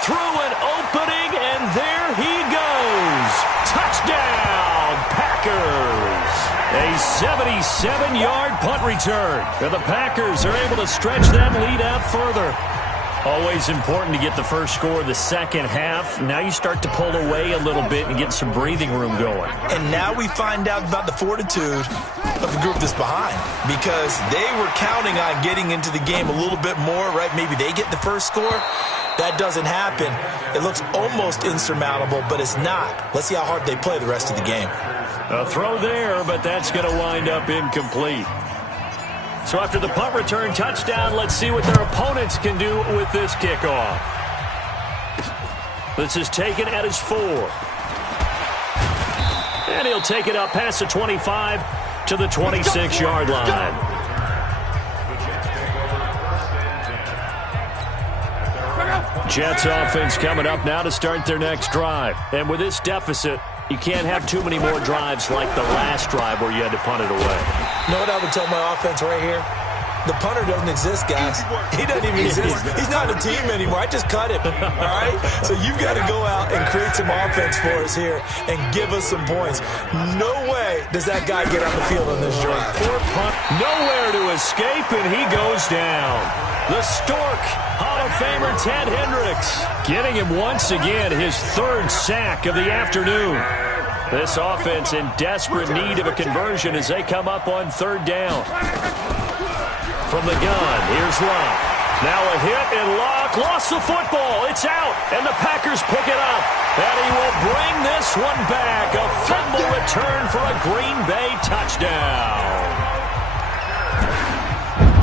Through an opening, and there he goes. Touchdown, Packers. A 77-yard punt return. And the Packers are able to stretch that lead out further. Always important to get the first score of the second half. Now you start to pull away a little bit and get some breathing room going. And now we find out about the fortitude of the group that's behind, because they were counting on getting into the game a little bit more, right? Maybe they get the first score. That doesn't happen. It looks almost insurmountable, but it's not. Let's see how hard they play the rest of the game. A throw there, but that's going to wind up incomplete. So after the punt return touchdown, let's see what their opponents can do with this kickoff. This is taken at his 4. And he'll take it up past the 25 to the 26-yard line. Jets offense coming up now to start their next drive. And with this deficit, you can't have too many more drives like the last drive where you had to punt it away. You know what I would tell my offense right here? The punter doesn't exist, guys. He doesn't even exist. He's not a team anymore. I just cut him, all right? So you've got to go out and create some offense for us here and give us some points. No way does that guy get on the field on this drive. Nowhere to escape, and he goes down. The Stork, Hall of Famer Ted Hendricks, getting him once again his third sack of the afternoon. This offense in desperate need of a conversion as they come up on third down. From the gun, here's Luck. Now a hit, and Luck lost the football. It's out, and the Packers pick it up. And he will bring this one back. A fumble return for a Green Bay touchdown.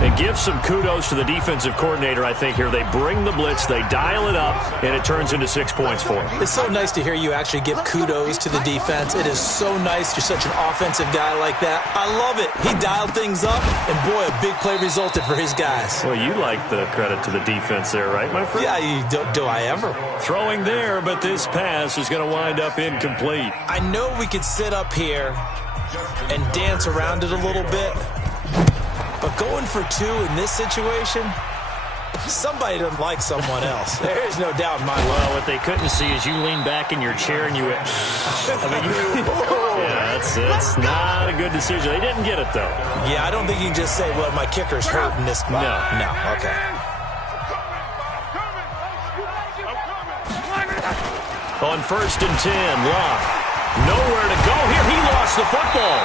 And give some kudos to the defensive coordinator, I think, here. They bring the blitz, they dial it up, and it turns into 6 points for them. It's so nice to hear you actually give kudos to the defense. It is so nice. You're such an offensive guy like that. I love it. He dialed things up, and boy, a big play resulted for his guys. Well, you like the credit to the defense there, right, my friend? Yeah, do I ever? Throwing there, but this pass is going to wind up incomplete. I know we could sit up here and dance around it a little bit, but going for two in this situation, somebody doesn't like someone else. There's no doubt in my mind. Well, what they couldn't see is you lean back in your chair and you went, yeah, that's not a good decision. They didn't get it, though. Yeah, I don't think you can just say, well, my kicker's hurt in this spot. No, okay. On 1st and 10, Luck. Nowhere to go here. He lost the football.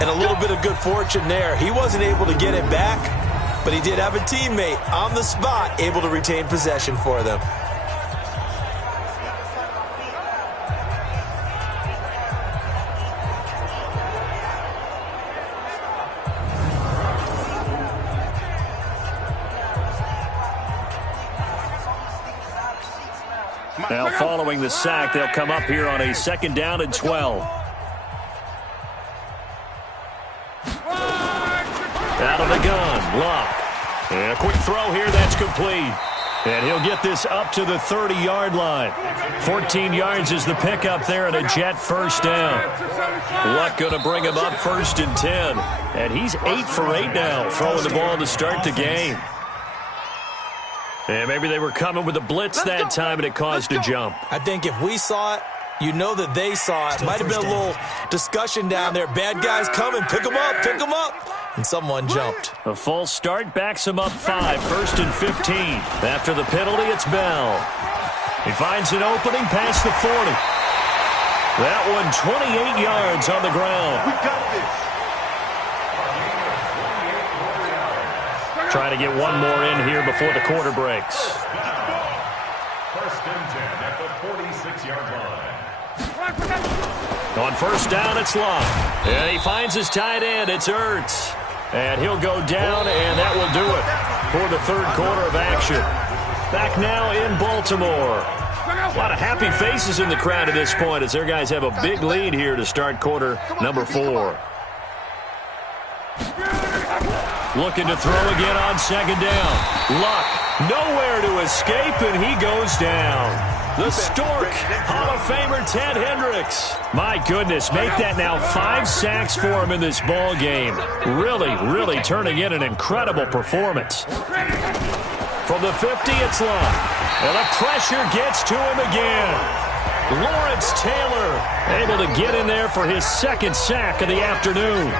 And a little bit of good fortune there. He wasn't able to get it back, but he did have a teammate on the spot able to retain possession for them. Now following the sack, they'll come up here on a 2nd down and 12. Out of the gun, Luck. And a quick throw here, that's complete. And he'll get this up to the 30-yard line. 14 yards is the pickup there and a Jet first down. Luck going to bring him up 1st and 10. And he's 8 for 8 now, throwing the ball to start the game. And maybe they were coming with a blitz that time and it caused a jump. I think if we saw it, you know that they saw it. Might have been a little discussion down there. Bad guys coming. Pick them up. Pick them up. And someone jumped. A false start backs him up 5. 1st and 15. After the penalty, it's Bell. He finds an opening past the 40. That one 28 yards on the ground. We got this. Trying to get one more in here before the quarter breaks. 1st and 10 at the 46-yard line. On 1st down, it's Luck. And he finds his tight end. It's Ertz. And he'll go down, and that will do it for the 3rd quarter of action. Back now in Baltimore. A lot of happy faces in the crowd at this point as their guys have a big lead here to start quarter number 4. Looking to throw again on 2nd down. Luck, nowhere to escape, and he goes down. The Stork, Hall of Famer Ted Hendricks. My goodness, make that now 5 sacks for him in this ball game. Really turning in an incredible performance. From the 50, it's Luck. And the pressure gets to him again. Lawrence Taylor able to get in there for his 2nd sack of the afternoon.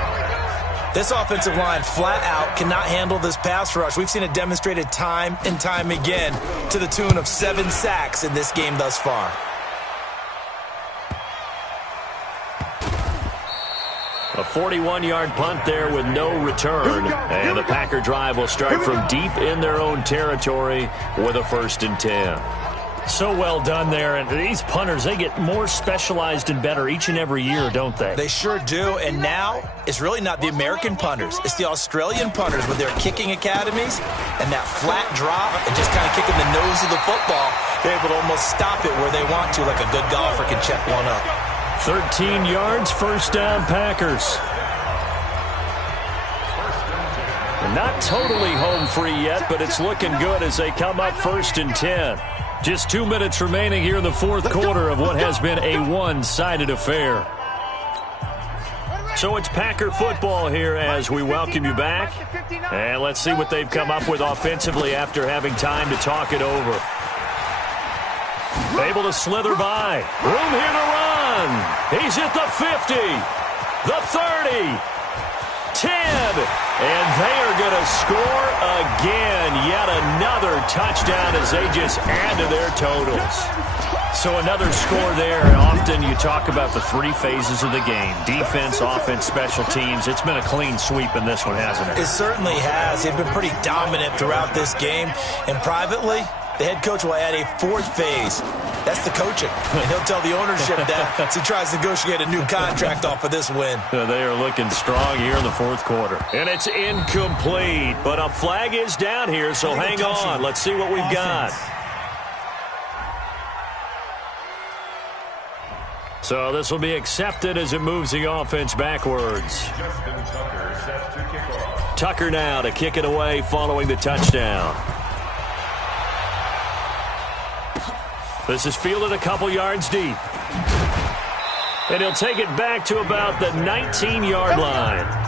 This offensive line flat out cannot handle this pass rush. We've seen it demonstrated time and time again to the tune of 7 sacks in this game thus far. A 41-yard punt there with no return. And the Packer drive will start from deep in their own territory with a 1st and 10. So well done there. And these punters, they get more specialized and better each and every year, don't they? They sure do. And now it's really not the American punters. It's the Australian punters with their kicking academies and that flat drop and just kind of kicking the nose of the football. They're able to almost stop it where they want to, like a good golfer can check one up. 13 yards, 1st down, Packers. Not totally home free yet, but it's looking good as they come up 1st and 10. Just 2 minutes remaining here in the 4th quarter of what has been a one-sided affair. So it's Packer football here as we welcome you back. And let's see what they've come up with offensively after having time to talk it over. Able to slither by. Room here to run. He's at the 50, the 30, 10. And they are going to score again. Yet another touchdown as they just add to their totals. So another score there. Often you talk about the three phases of the game. Defense, offense, special teams. It's been a clean sweep in this one, hasn't it? It certainly has. They've been pretty dominant throughout this game. And privately, the head coach will add a fourth phase. That's the coaching. And he'll tell the ownership that as he tries to negotiate a new contract off of this win. They are looking strong here in the fourth quarter. And it's incomplete. But a flag is down here, so hang on. Let's see what we've got. So this will be accepted as it moves the offense backwards. Tucker now to kick it away following the touchdown. This is fielded a couple yards deep. And he'll take it back to about the 19-yard line.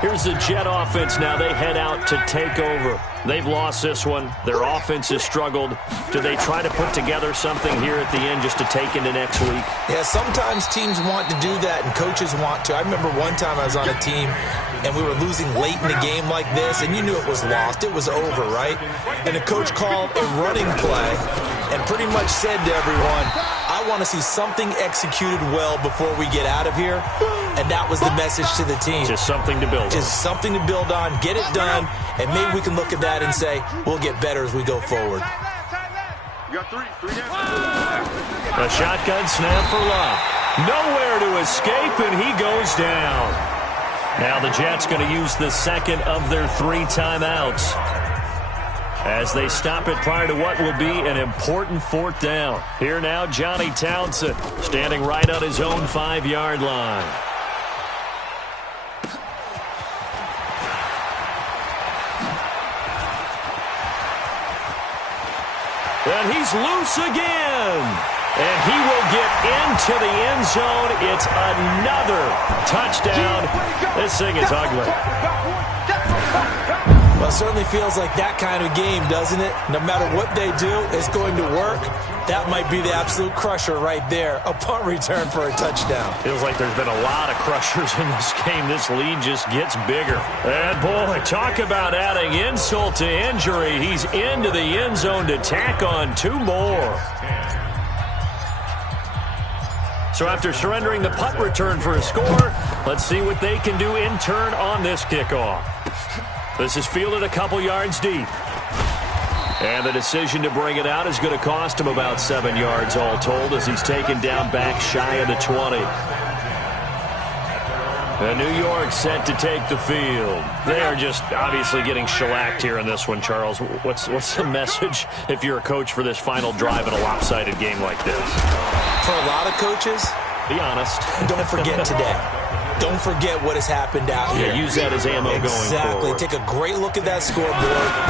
Here's the Jet offense now. They head out to take over. They've lost this one. Their offense has struggled. Do they try to put together something here at the end just to take into next week? Yeah, sometimes teams want to do that and coaches want to. I remember one time I was on a team and we were losing late in a game like this, and you knew it was lost. It was over, right? And the coach called a running play and pretty much said to everyone, I want to see something executed well before we get out of here. And that was the message to the team. Just something to build on. Just something to build on, get it done, and maybe we can look at that and say, we'll get better as we go forward. You got three down. A shotgun snap for Love. Nowhere to escape, and he goes down. Now the Jets going to use the second of their 3 timeouts as they stop it prior to what will be an important fourth down. Here now, Johnny Townsend standing right on his own 5-yard line. And he's loose again. And he will get into the end zone. It's another touchdown. This thing is ugly. Well, it certainly feels like that kind of game, doesn't it? No matter what they do, it's going to work. That might be the absolute crusher right there. A punt return for a touchdown. Feels like there's been a lot of crushers in this game. This lead just gets bigger. And, boy, talk about adding insult to injury. He's into the end zone to tack on 2 more. So after surrendering the punt return for a score, let's see what they can do in turn on this kickoff. This is fielded a couple yards deep. And the decision to bring it out is going to cost him about 7 yards all told as he's taken down back shy of the 20. And New York set to take the field. They are just obviously getting shellacked here in this one, Charles. What's the message if you're a coach for this final drive in a lopsided game like this? For a lot of coaches, be honest. Don't forget today. Don't forget what has happened out here. Yeah, use that as ammo going forward. Exactly. Take a great look at that scoreboard.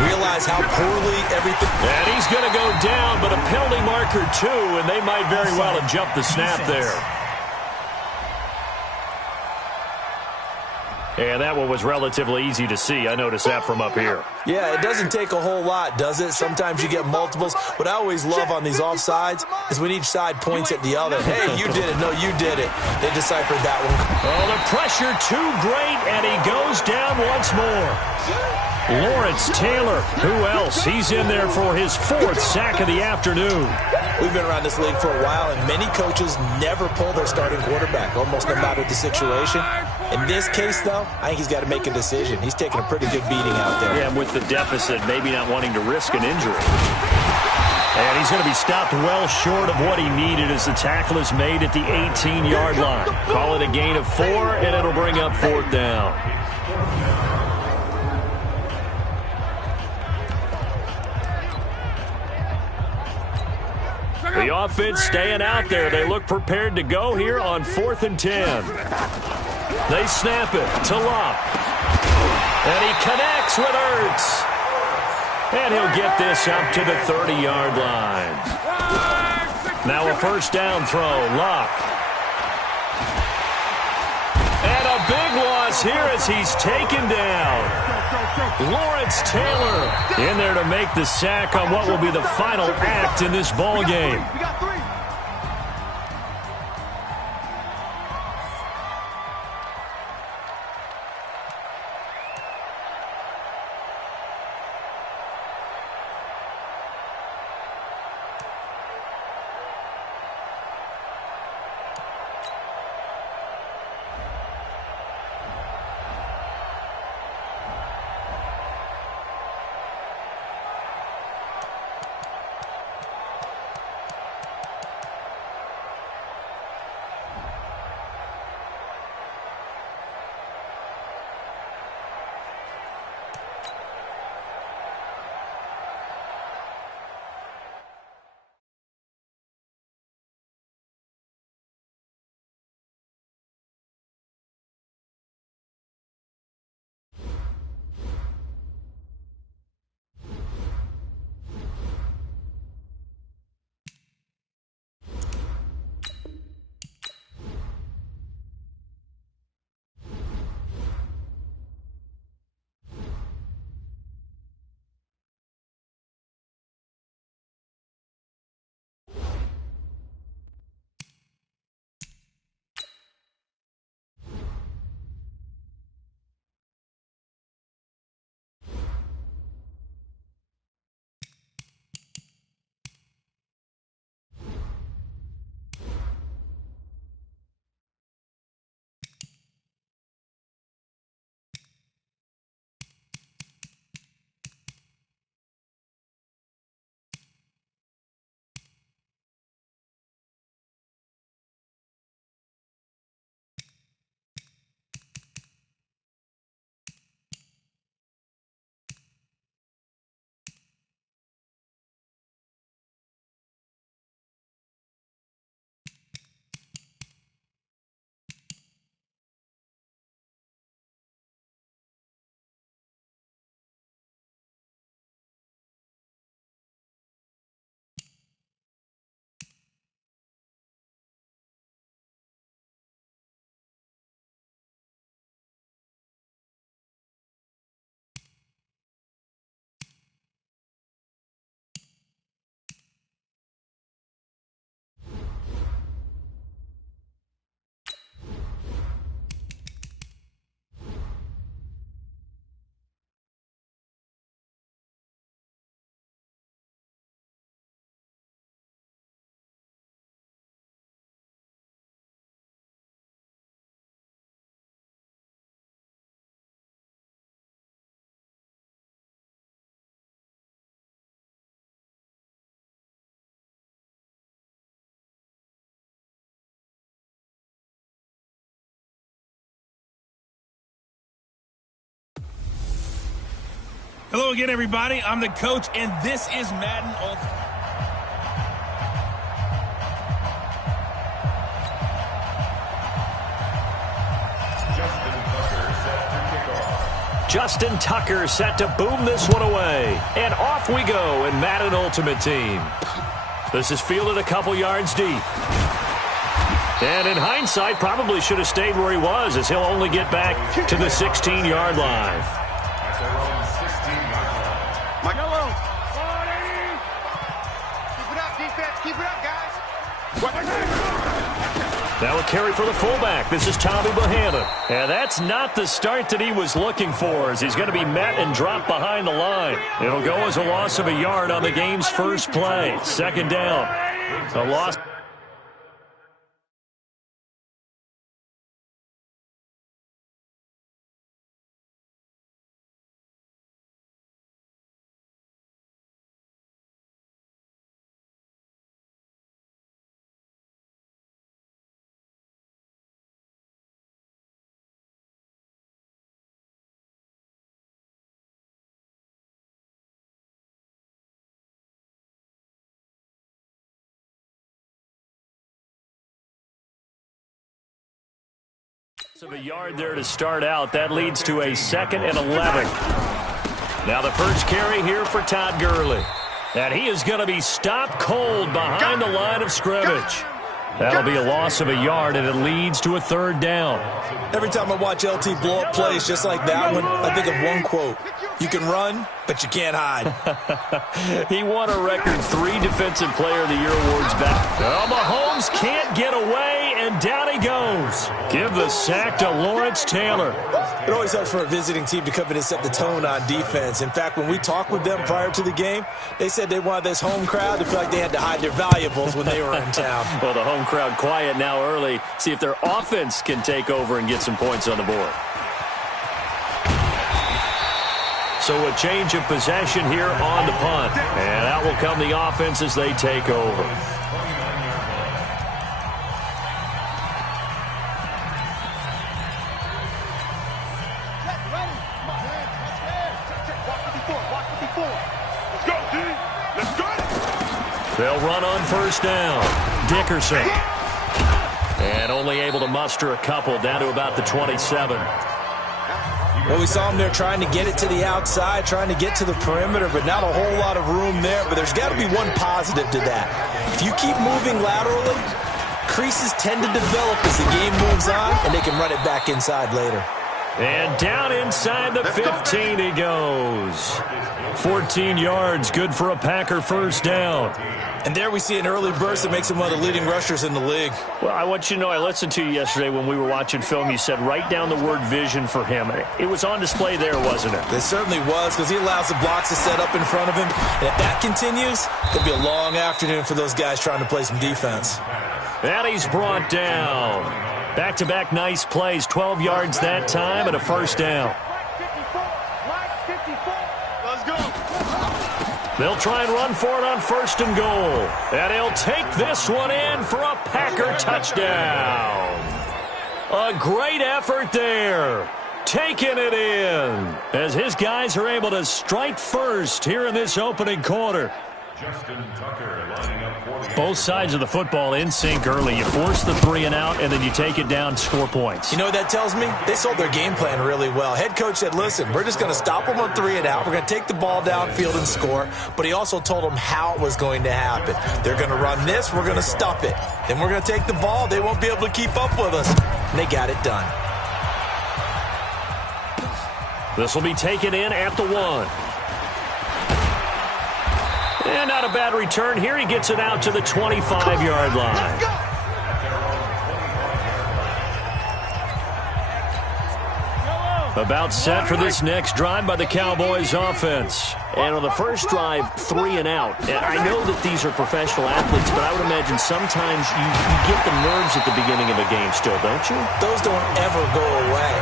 Realize how poorly everything... And he's going to go down, but a penalty marker too, and they might very well have jumped the snap there. And that one was relatively easy to see. I noticed that from up here. Yeah, it doesn't take a whole lot, does it? Sometimes you get multiples. What I always love on these offsides is when each side points at the other. Hey, you did it. No, you did it. They deciphered that one. Oh, the pressure too great, and he goes down once more. Lawrence Taylor, who else? He's in there for his 4th sack of the afternoon. We've been around this league for a while, and many coaches never pull their starting quarterback, almost no matter the situation. In this case, though, I think he's got to make a decision. He's taking a pretty good beating out there. Yeah, with the deficit, maybe not wanting to risk an injury. And he's going to be stopped well short of what he needed as the tackle is made at the 18-yard line. Call it a gain of 4, and it'll bring up 4th down. The offense staying out there. They look prepared to go here on 4th and 10. They snap it to Love. And he connects with Ertz. And he'll get this up to the 30-yard line. Now a first down throw. Luck. And a big loss here as he's taken down. Lawrence Taylor in there to make the sack on what will be the final act in this ball game. Hello again, everybody. I'm the coach, and this is Madden Ultimate. Justin Tucker set to boom this one away. And off we go in Madden Ultimate Team. This is fielded a couple yards deep. And in hindsight, probably should have stayed where he was, as he'll only get back to the 16-yard line. Now a carry for the fullback. This is Tommy Bohannon. And that's not the start that he was looking for, as he's going to be met and dropped behind the line. It'll go as a loss of a yard on the game's first play. Second down. A loss. Of a yard there to start out. That leads to a 2nd and 11. Now the first carry here for Todd Gurley. And he is going to be stopped cold behind the line of scrimmage. That'll be a loss of a yard, and it leads to a third down. Every time I watch LT blow up plays just like that one, I think of one quote. You can run, but you can't hide. He won a record 3 Defensive Player of the Year awards back. Well, Mahomes can't get away, and down he goes. Give the sack to Lawrence Taylor. It always helps for a visiting team to come in and set the tone on defense. In fact, when we talked with them prior to the game, they said they wanted this home crowd to feel like they had to hide their valuables when they were in town. Well, the home crowd quiet now early. See if their offense can take over and get some points on the board. So a change of possession here on the punt. And out will come the offense as they take over. They'll run on first down. Dickerson. And only able to muster a couple down to about the 27. Well, we saw him there trying to get it to the outside, trying to get to the perimeter, but not a whole lot of room there. But there's got to be one positive to that. If you keep moving laterally, creases tend to develop as the game moves on, and they can run it back inside later. And down inside the 15 he goes. 14 yards, good for a Packer first down. And there we see an early burst that makes him one of the leading rushers in the league. Well, I want you to know, I listened to you yesterday when we were watching film. You said write down the word vision for him. It was on display there, wasn't it? It certainly was, because he allows the blocks to set up in front of him. And if that continues, it'll be a long afternoon for those guys trying to play some defense. And he's brought down. Back-to-back nice plays, 12 yards that time and a first down. Let's go. They'll try and run for it on first and goal. And he'll take this one in for a Packer touchdown. A great effort there. Taking it in as his guys are able to strike first here in this opening quarter. Justin Tucker lining up for the Both sides of the football in sync early. You force the 3 and out, and then you take it down, score points. You know what that tells me? They sold their game plan really well. Head coach said, listen, we're just going to stop them on 3 and out. We're going to take the ball downfield and score. But he also told them how it was going to happen. They're going to run this. We're going to stop it. Then we're going to take the ball. They won't be able to keep up with us. And they got it done. This will be taken in at the 1. And not a bad return here. He gets it out to the 25-yard line. About set for this next drive by the Cowboys offense. And on the first drive, 3 and out. And I know that these are professional athletes, but I would imagine sometimes you get the nerves at the beginning of a game still, don't you? Those don't ever go away.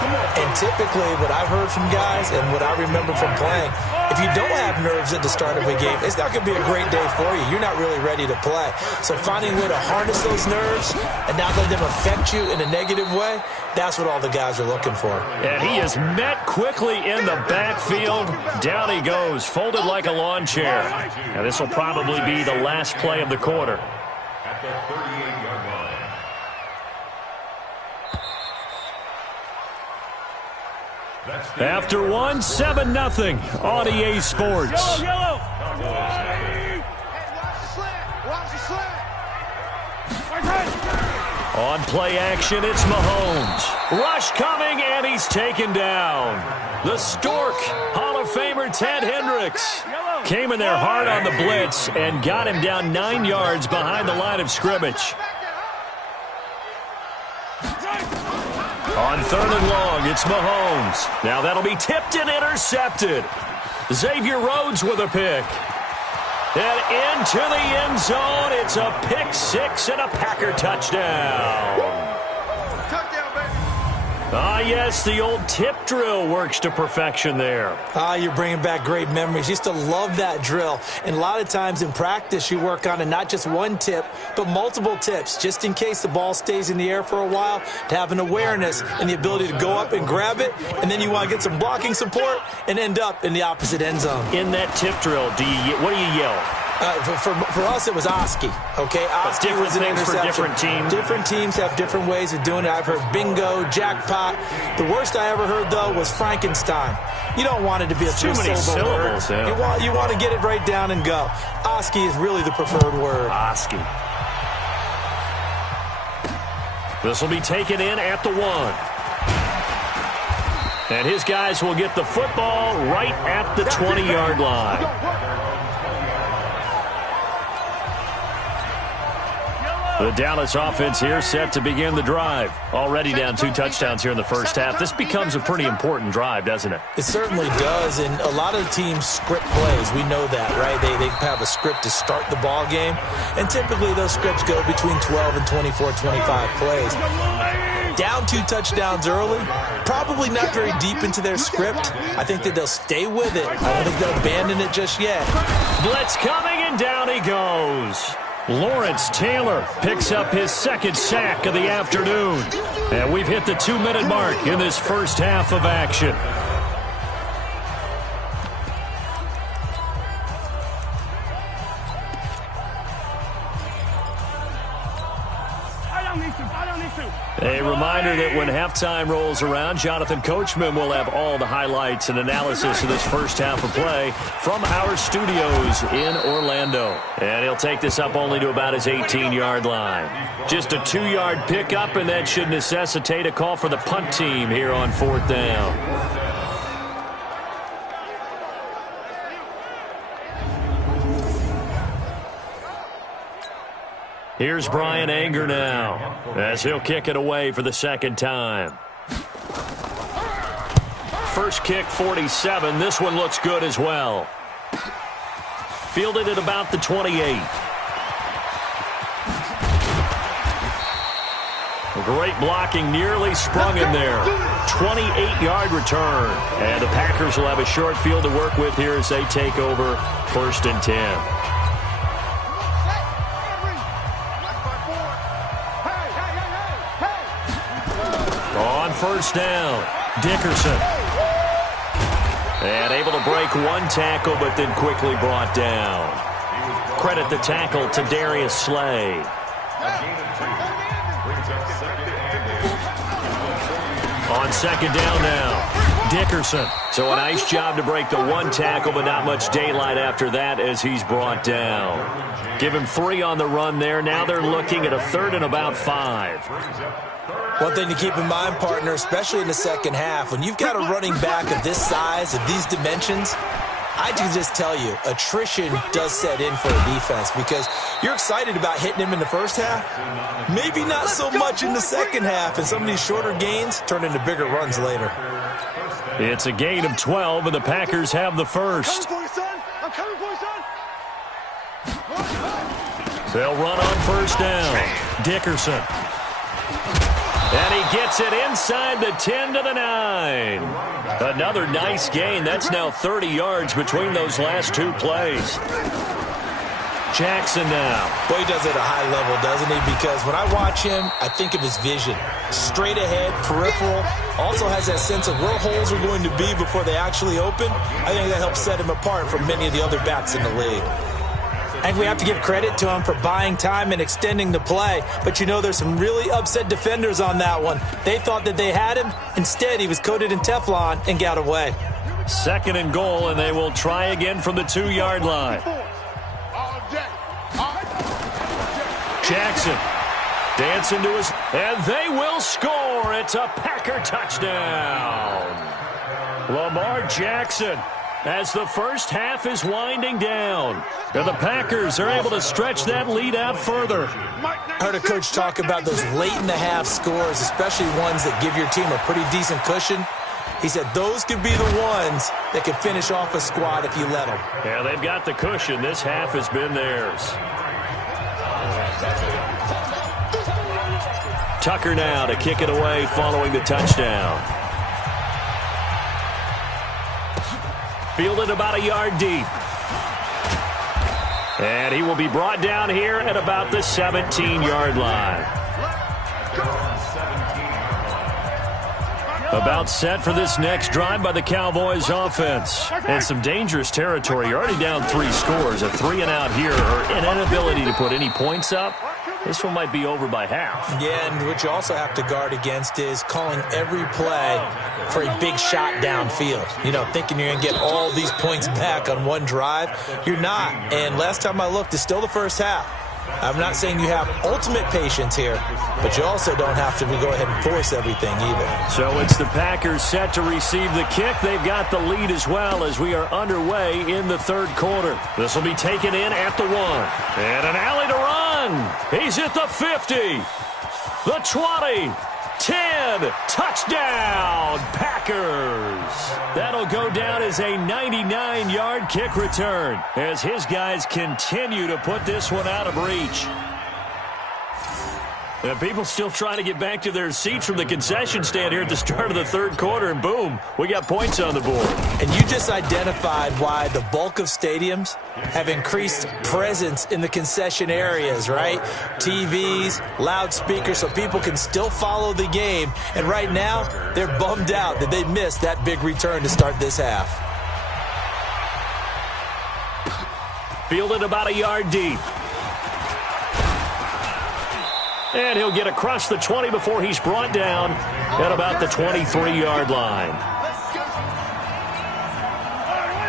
And typically what I've heard from guys and what I remember from playing, if you don't have nerves at the start of a game, it's not going to be a great day for you. You're not really ready to play. So finding a way to harness those nerves and not let them affect you in a negative way, that's what all the guys are looking for. And he is met quickly in the backfield. Down he goes, folded like a lawn chair. Now this will probably be the last play of the quarter. at the 38-yard line. That's the After one, 7-0 on EA Sports. Yellow. Hey, watch the slant. Watch the slant. On play action, it's Mahomes. Rush coming, and he's taken down. The Stork, Hall of Famer Ted Hendricks, came in there hard on the blitz and got him down 9 yards behind the line of scrimmage. On 3rd and long, it's Mahomes. Now that'll be tipped and intercepted. Xavier Rhodes with a pick. And into the end zone, it's a pick six and a Packer touchdown. Touchdown, baby. Ah, yes, the old tip drill works to perfection there. Ah, you're bringing back great memories. Used to love that drill. And a lot of times in practice, you work on it, not just one tip, but multiple tips, just in case the ball stays in the air for a while, to have an awareness and the ability to go up and grab it, and then you want to get some blocking support and end up in the opposite end zone. In that tip drill, what do you yell? For us, it was Oski. Okay, Oski was an interception. For different teams. Different teams have different ways of doing it. I've heard bingo, jackpot. The worst I ever heard, though, was Frankenstein. You don't want it to be a three-syllable word. Yeah. You want to get it right down and go. Oski is really the preferred word. Oski. This will be taken in at the 1. And his guys will get the football right at the 20-yard line. The Dallas offense here set to begin the drive. Already down 2 touchdowns here in the first half. This becomes a pretty important drive, doesn't it? It certainly does, and a lot of the teams script plays. We know that, right? They have a script to start the ball game, and typically those scripts go between 12 and 24, 25 plays. Down 2 touchdowns early, probably not very deep into their script. I think that they'll stay with it. I don't think they'll abandon it just yet. Blitz coming, and down he goes. Lawrence Taylor picks up his 2nd sack of the afternoon. And we've hit the 2-minute mark in this first half of action. A reminder that when halftime rolls around, Jonathan Coachman will have all the highlights and analysis of this first half of play from our studios in Orlando. And he'll take this up only to about his 18-yard line. Just a 2-yard pickup, and that should necessitate a call for the punt team here on 4th down. Here's Brian Anger now, as he'll kick it away for the 2nd time. First kick, 47. This one looks good as well. Fielded at about the 28. Great blocking, nearly sprung him there. 28-yard return. And the Packers will have a short field to work with here as they take over 1st and 10. On 1st down, Dickerson. And able to break 1 tackle, but then quickly brought down. Credit the tackle to Darius Slay. On 2nd down now, Dickerson. So a nice job to break the 1 tackle, but not much daylight after that as he's brought down. Give him 3 on the run there. Now they're looking at a 3rd and about 5. One thing to keep in mind, partner, especially in the second half, when you've got a running back of this size, of these dimensions, I can just tell you, attrition does set in for a defense because you're excited about hitting him in the first half. Maybe not so much in the second half, and some of these shorter gains turn into bigger runs later. It's a gain of 12, and the Packers have the first. I'm coming for you, son. They'll run on 1st down. Dickerson. And he gets it inside the 10 to the 9. Another nice gain. That's now 30 yards between those last 2 plays. Jackson now. Boy, he does it at a high level, doesn't he? Because when I watch him, I think of his vision. Straight ahead, peripheral. Also has that sense of where holes are going to be before they actually open. I think that helps set him apart from many of the other backs in the league. I think we have to give credit to him for buying time and extending the play. But, you know, there's some really upset defenders on that one. They thought that they had him. Instead, he was coated in Teflon and got away. 2nd and goal, and they will try again from the 2-yard line. Jackson dancing to his... And they will score. It's a Packer touchdown. Lamar Jackson, as the first half is winding down. And the Packers are able to stretch that lead out further. I heard a coach talk about those late-in-the-half scores, especially ones that give your team a pretty decent cushion. He said those could be the ones that could finish off a squad if you let them. Yeah, they've got the cushion. This half has been theirs. Tucker now to kick it away following the touchdown. Fielded about a yard deep. And he will be brought down here at about the 17-yard line. About set for this next drive by the Cowboys offense. And some dangerous territory. You're already down 3 scores. A 3-and-out here, or an inability to put any points up. This one might be over by half. Yeah, and what you also have to guard against is calling every play for a big shot downfield. You know, thinking you're going to get all these points back on one drive. You're not. And last time I looked, it's still the first half. I'm not saying you have ultimate patience here, but you also don't have to go ahead and force everything either. So it's the Packers set to receive the kick. They've got the lead as well as we are underway in the third quarter. This will be taken in at the 1. And an alley to run. He's at the 50, the 20, 10, touchdown, Packers. That'll go down as a 99-yard kick return as his guys continue to put this one out of reach. And people still trying to get back to their seats from the concession stand here at the start of the third quarter, and boom, we got points on the board. And you just identified why the bulk of stadiums have increased presence in the concession areas, right? TVs, loudspeakers, so people can still follow the game. And right now, they're bummed out that they missed that big return to start this half. Fielded about a yard deep. And he'll get across the 20 before he's brought down at about the 23-yard line.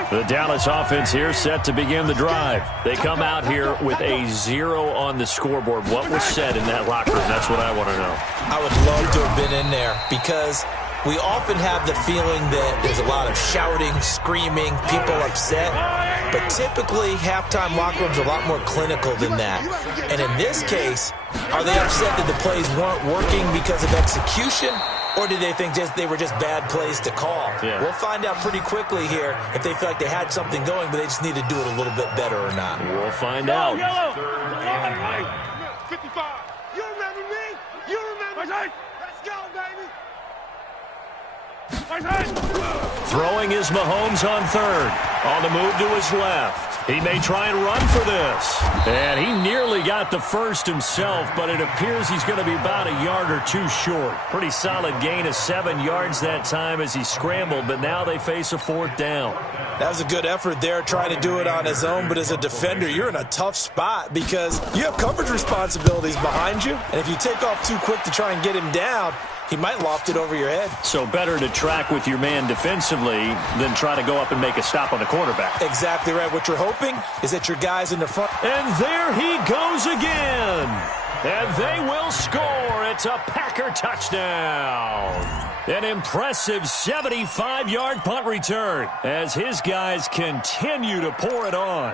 The Dallas offense here set to begin the drive. They come out here with a 0 on the scoreboard. What was said in that locker room? That's what I want to know. I would love to have been in there because we often have the feeling that there's a lot of shouting, screaming, people upset. But typically, halftime locker rooms are a lot more clinical than that. And in this case, are they upset that the plays weren't working because of execution? Or did they think they were just bad plays to call? Yeah. We'll find out pretty quickly here if they feel like they had something going, but they just need to do it a little bit better or not. We'll find out. 55. You remember me? You remember me? Let's go, baby. Throwing is Mahomes on third. On the move to his left. He may try and run for this. And he nearly got the first himself, but it appears he's going to be about a yard or 2 short. Pretty solid gain of 7 yards that time as he scrambled, but now they face a 4th down. That was a good effort there trying to do it on his own, but as a defender, you're in a tough spot because you have coverage responsibilities behind you, and if you take off too quick to try and get him down, he might loft it over your head. So better to track with your man defensively than try to go up and make a stop on the quarterback. Exactly right. What you're hoping is that your guy's in the front. And there he goes again. And they will score. It's a Packer touchdown. An impressive 75-yard punt return as his guys continue to pour it on.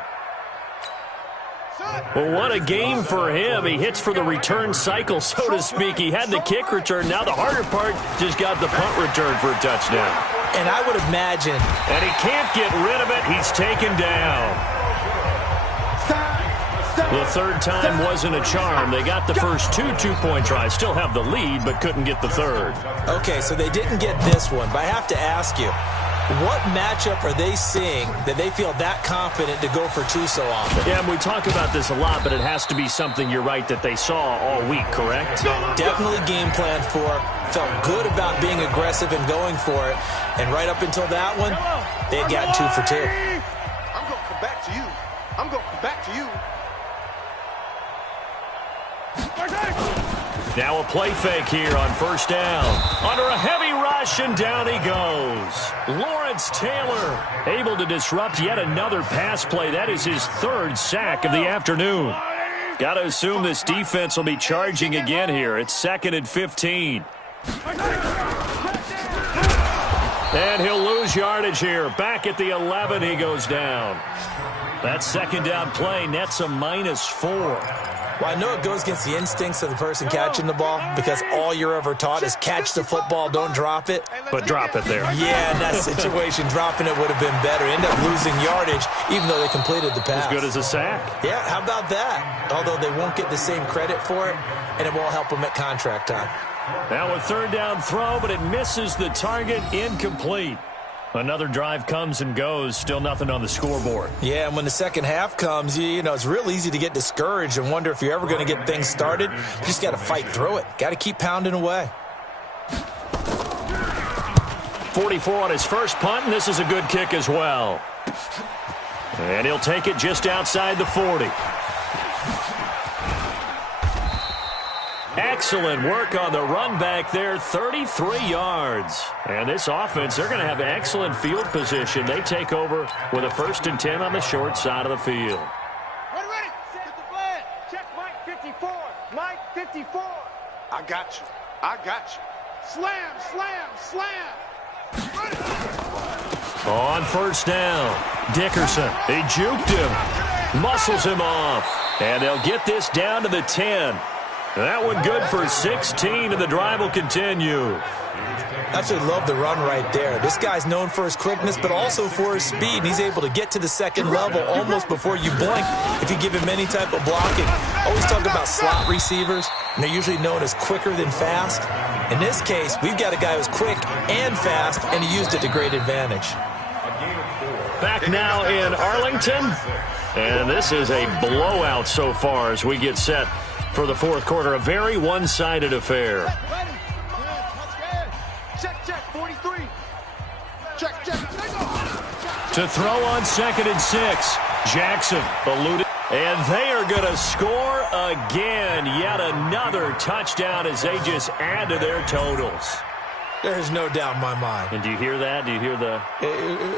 Well, what a game for him. He hits for the return cycle, so to speak. He had the kick return. Now the harder part just got the punt return for a touchdown. And I would imagine. And he can't get rid of it. He's taken down. The third time wasn't a charm. They got the first 2 two-point tries. Still have the lead, but couldn't get the third. Okay, so they didn't get this one, but I have to ask you, what matchup are they seeing that they feel that confident to go for 2 so often? Yeah, and we talk about this a lot, but it has to be something, you're right, that they saw all week, correct? Definitely game planned for. Felt good about being aggressive and going for it. And right up until that one, they had gotten 2 for 2. I'm going to come back to you. I'm going to come back to you. Now a play fake here on first down. Under a heavy rush, and down he goes. Lawrence Taylor able to disrupt yet another pass play. That is his 3rd sack of the afternoon. Got to assume this defense will be charging again here. It's 2nd and 15. And he'll lose yardage here. Back at the 11, he goes down. That 2nd down play nets a -4. Well, I know it goes against the instincts of the person catching the ball because all you're ever taught is catch the football, don't drop it. But drop it there. Yeah, in that situation, dropping it would have been better. End up losing yardage, even though they completed the pass. As good as a sack. Yeah, how about that? Although they won't get the same credit for it, and it won't help them at contract time. Now a 3rd down throw, but it misses the target, incomplete. Another drive comes and goes, still nothing on the scoreboard. Yeah, and when the second half comes, you know, it's real easy to get discouraged and wonder if you're ever going to get things started. You just got to fight through it. Got to keep pounding away. 44 on his first punt, and this is a good kick as well. And he'll take it just outside the 40. Excellent work on the run back there, 33 yards. And this offense, they're going to have excellent field position. They take over with a 1st and 10 on the short side of the field. Ready. Get the flag. Check Mike 54. Mike 54. I got you. Slam. On 1st down, Dickerson, he juked him, muscles him off, and they'll get this down to the 10. That one good for 16, and the drive will continue. Absolutely love the run right there. This guy's known for his quickness, but also for his speed. And he's able to get to the second level almost before you blink if you give him any type of blocking. Always talk about slot receivers, and they're usually known as quicker than fast. In this case, we've got a guy who's quick and fast, and he used it to great advantage. Back now in Arlington, and this is a blowout so far as we get set for the 4th quarter. A very one-sided affair. Check 43. Check. To throw on 2nd and 6. Jackson eluded. And they are going to score again. Yet another touchdown as they just add to their totals. There's no doubt in my mind. And do you hear that? Do you hear the...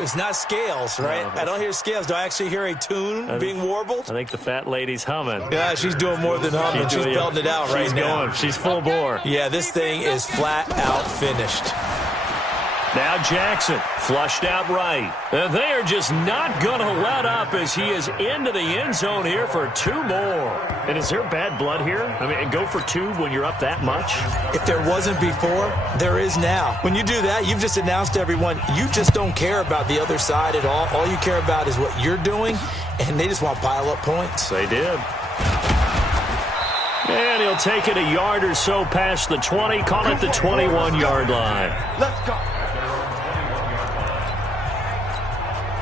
It's not scales, right? No, I don't hear scales. Do I actually hear a tune being warbled? I think the fat lady's humming. Yeah, she's doing more than humming. She's belting it out right now. She's going. She's full bore. Yeah, this thing is flat out finished. Now Jackson, flushed out right. And they are just not going to let up as he is into the end zone here for 2 more. And is there bad blood here? I mean, go for 2 when you're up that much? If there wasn't before, there is now. When you do that, you've just announced to everyone, you just don't care about the other side at all. All you care about is what you're doing, and they just want to pile up points. They did. And he'll take it a yard or so past the 20, call it the 21-yard line. Let's go.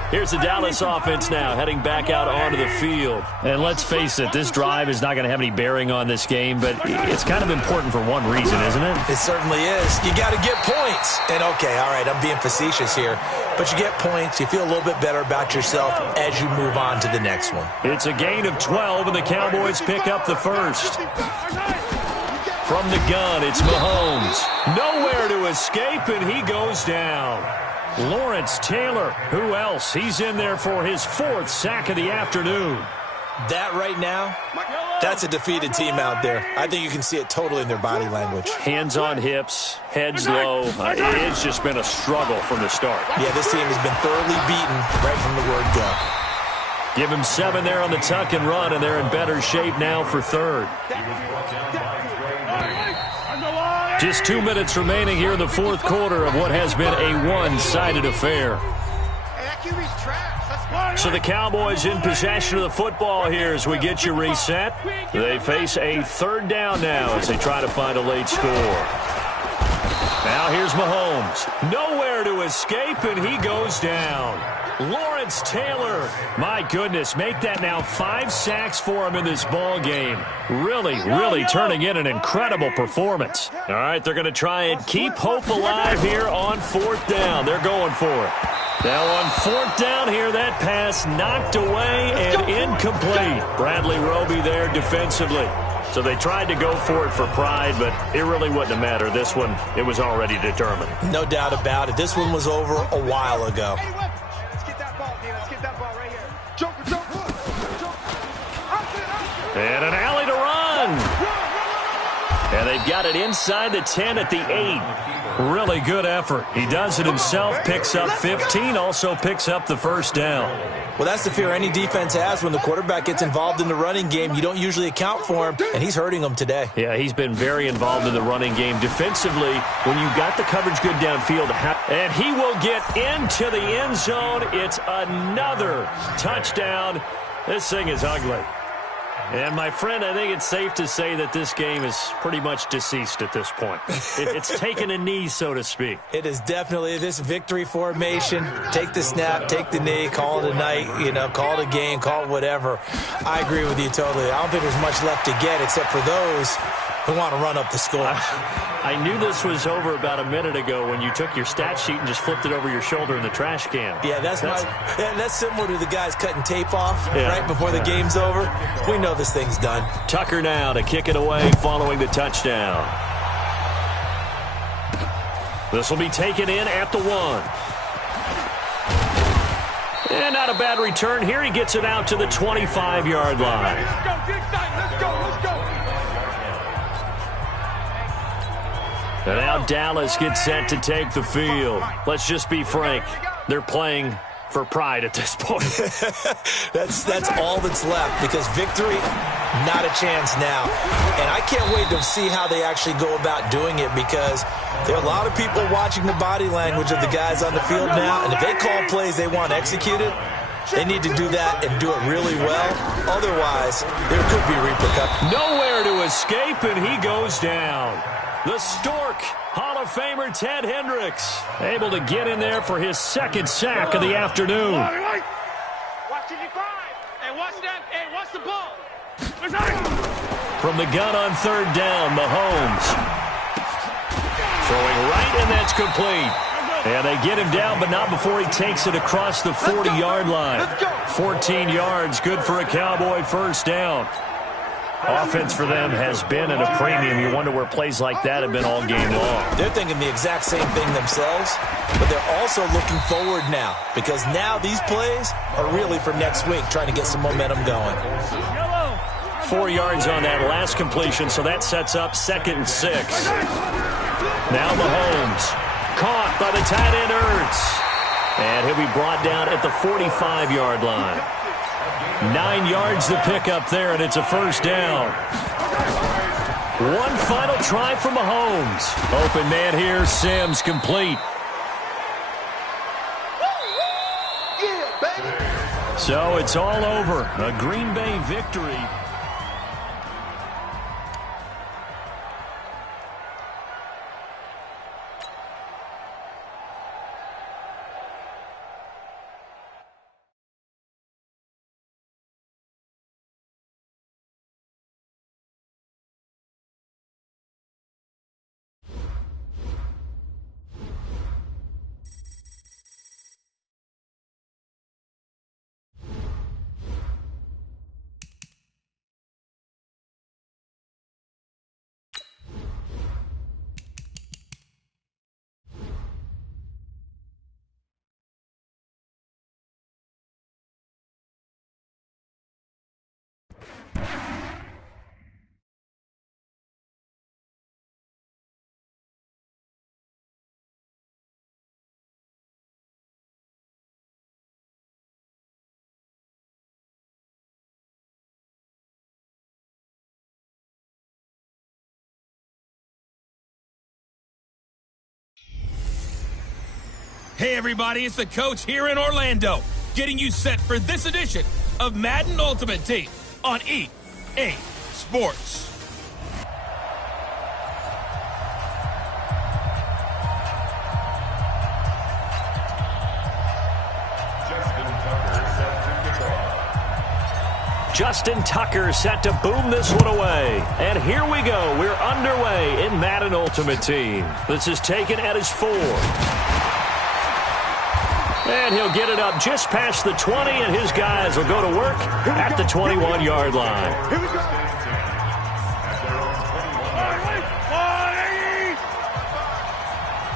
Here's the Dallas offense now, heading back out onto the field. And let's face it, this drive is not going to have any bearing on this game, but it's kind of important for one reason, isn't it? It certainly is. You got to get points. And, okay, all right, I'm being facetious here, but you get points, you feel a little bit better about yourself as you move on to the next one. It's a gain of 12, and the Cowboys pick up the first. From the gun, it's Mahomes. Nowhere to escape, and he goes down. Lawrence Taylor, who else? He's in there for his 4th sack of the afternoon. That right now, that's a defeated team out there. I think you can see it totally in their body language. Hands on hips, heads low. It's just been a struggle from the start. Yeah, this team has been thoroughly beaten right from the word go. Give him 7 there on the tuck and run, and they're in better shape now for 3rd. Just 2 minutes remaining here in the 4th quarter of what has been a one-sided affair. So the Cowboys in possession of the football here as we get you reset. They face a 3rd down now as they try to find a late score. Now here's Mahomes. Nowhere to escape, and he goes down. Lawrence Taylor, my goodness, make that now 5 sacks for him in this ball game. Really turning in an incredible performance. All right, they're going to try and keep hope alive here on 4th down. They're going for it. Now on 4th down here, that pass knocked away and incomplete. Bradley Roby there defensively. So they tried to go for it for pride, but it really wouldn't have mattered. This one, it was already determined. No doubt about it. This one was over a while ago. And an alley to run. And they've got it inside the 10 at the 8. Really good effort. He does it himself, picks up 15, also picks up the 1st down. Well, that's the fear any defense has when the quarterback gets involved in the running game. You don't usually account for him, and he's hurting them today. Yeah, he's been very involved in the running game. Defensively, when you got the coverage good downfield, and he will get into the end zone. It's another touchdown. This thing is ugly. And, my friend, I think it's safe to say that this game is pretty much deceased at this point. It's taken a knee, so to speak. It is definitely this victory formation. Take the snap, take the knee, call it a night, call it a game, call it whatever. I agree with you totally. I don't think there's much left to get except for those who want to run up the score. I knew this was over about a minute ago when you took your stat sheet and just flipped it over your shoulder in the trash can. Yeah, that's similar to the guys cutting tape off right before the game's over. We know this thing's done. Tucker now to kick it away following the touchdown. This will be taken in at the 1. And not a bad return here. He gets it out to the 25-yard line. Let's go, let's go. And now Dallas gets set to take the field. Let's just be frank. They're playing for pride at this point. That's all that's left, because victory, not a chance now. And I can't wait to see how they actually go about doing it, because there are a lot of people watching the body language of the guys on the field now, and if they call plays they want executed, they need to do that and do it really well. Otherwise, there could be repercussions. Nowhere to escape, and he goes down. The Stork, Hall of Famer Ted Hendricks, able to get in there for his second sack of the afternoon. Watch 55. Hey, watch that. Hey, watch the ball. From the gun on third down, Mahomes. Throwing right, and that's complete. And they get him down, but not before he takes it across the 40-yard line. 14 yards, good for a Cowboy first down. Offense for them has been at a premium. You wonder where plays like that have been all game long. They're thinking the exact same thing themselves, but they're also looking forward now, because now these plays are really for next week, trying to get some momentum going. 4 yards on that last completion, so that sets up 2nd and 6. Now Mahomes, caught by the tight end Ertz. And he'll be brought down at the 45-yard line. 9 yards to pick up there, and it's a first down. One final try for Mahomes. Open man here, Sims, complete. So it's all over. A Green Bay victory. Hey everybody, it's the coach here in Orlando, getting you set for this edition of Madden Ultimate Team on EA Sports. Justin Tucker set to boom this one away. And here we go. We're underway in Madden Ultimate Team. This is taken at his 4. And he'll get it up just past the 20, and his guys will go to work at the 21-yard line. Here we go.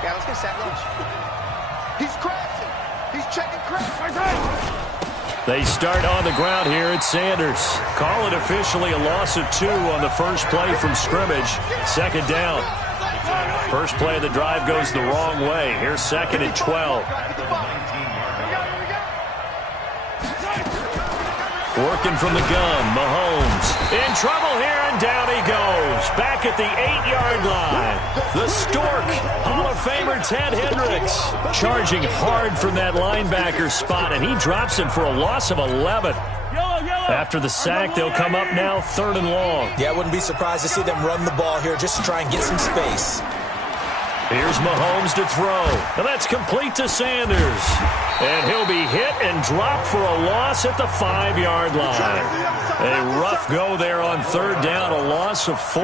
Yeah, let's get set lunch. He's crashing. He's checking crash. They start on the ground here at Sanders. Call it officially a loss of 2 on the first play from scrimmage. Second down. First play of the drive goes the wrong way. Here's 2nd and 12. Working from the gun, Mahomes. In trouble here, and down he goes. Back at the 8-yard line. The Stork, Hall of Famer Ted Hendricks, charging hard from that linebacker spot, and he drops him for a loss of 11. After the sack, they'll come up now 3rd and long. Yeah, I wouldn't be surprised to see them run the ball here just to try and get some space. Here's Mahomes to throw. And that's complete to Sanders. And he'll be hit and dropped for a loss at the 5-yard line. A rough go there on third down, a loss of 4.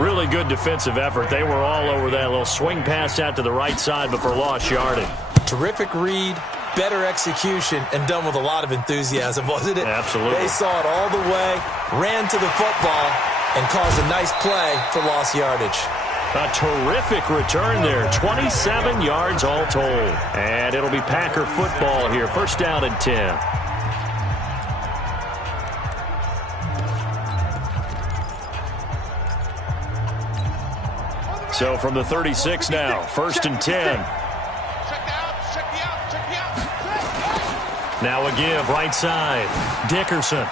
Really good defensive effort. They were all over that little swing pass out to the right side, but for lost yardage. Terrific read, better execution, and done with a lot of enthusiasm, wasn't it? Absolutely. They saw it all the way, ran to the football, and caused a nice play for lost yardage. A terrific return there. 27 yards all told. And it'll be Packer football here. First down and 10. So from the 36 now, first and 10. Now a give, right side. Dickerson.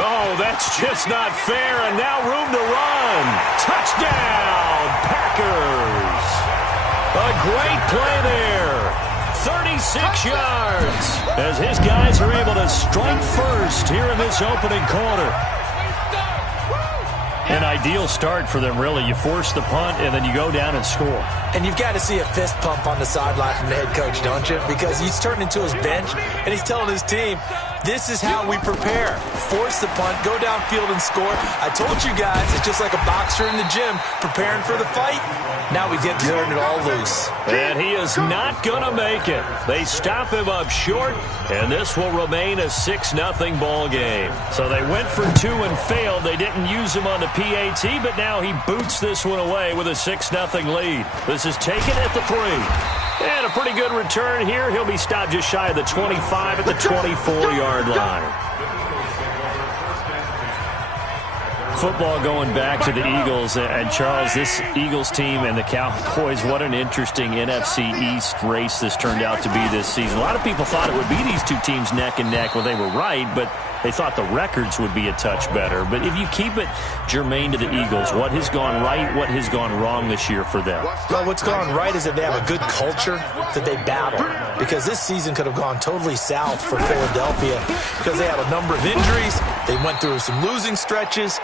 Oh, that's just not fair, and now room to run. Touchdown, Packers. A great play there. 36 yards as his guys are able to strike first here in this opening quarter. An ideal start for them, really. You force the punt, and then you go down and score. And you've got to see a fist pump on the sideline from the head coach, don't you? Because he's turned into his bench, and he's telling his team, this is how we prepare. Force the punt, go downfield and score. I told you guys, it's just like a boxer in the gym preparing for the fight. Now we get turning it all loose. And he is not going to make it. They stop him up short, and this will remain a 6-0 ball game. So they went for 2 and failed. They didn't use him on the PAT, but now he boots this one away with a 6-0 lead. This is taken at the 3. And a pretty good return here. He'll be stopped just shy of the 25 at the 24-yard line. Football going back to the Eagles. And, Charles, this Eagles team and the Cowboys, what an interesting NFC East race this turned out to be this season. A lot of people thought it would be these two teams neck and neck. Well, they were right, but they thought the records would be a touch better. But if you keep it germane to the Eagles, what has gone right, what has gone wrong this year for them? Well, what's gone right is that they have a good culture that they battle. Because this season could have gone totally south for Philadelphia because they had a number of injuries. They went through some losing stretches,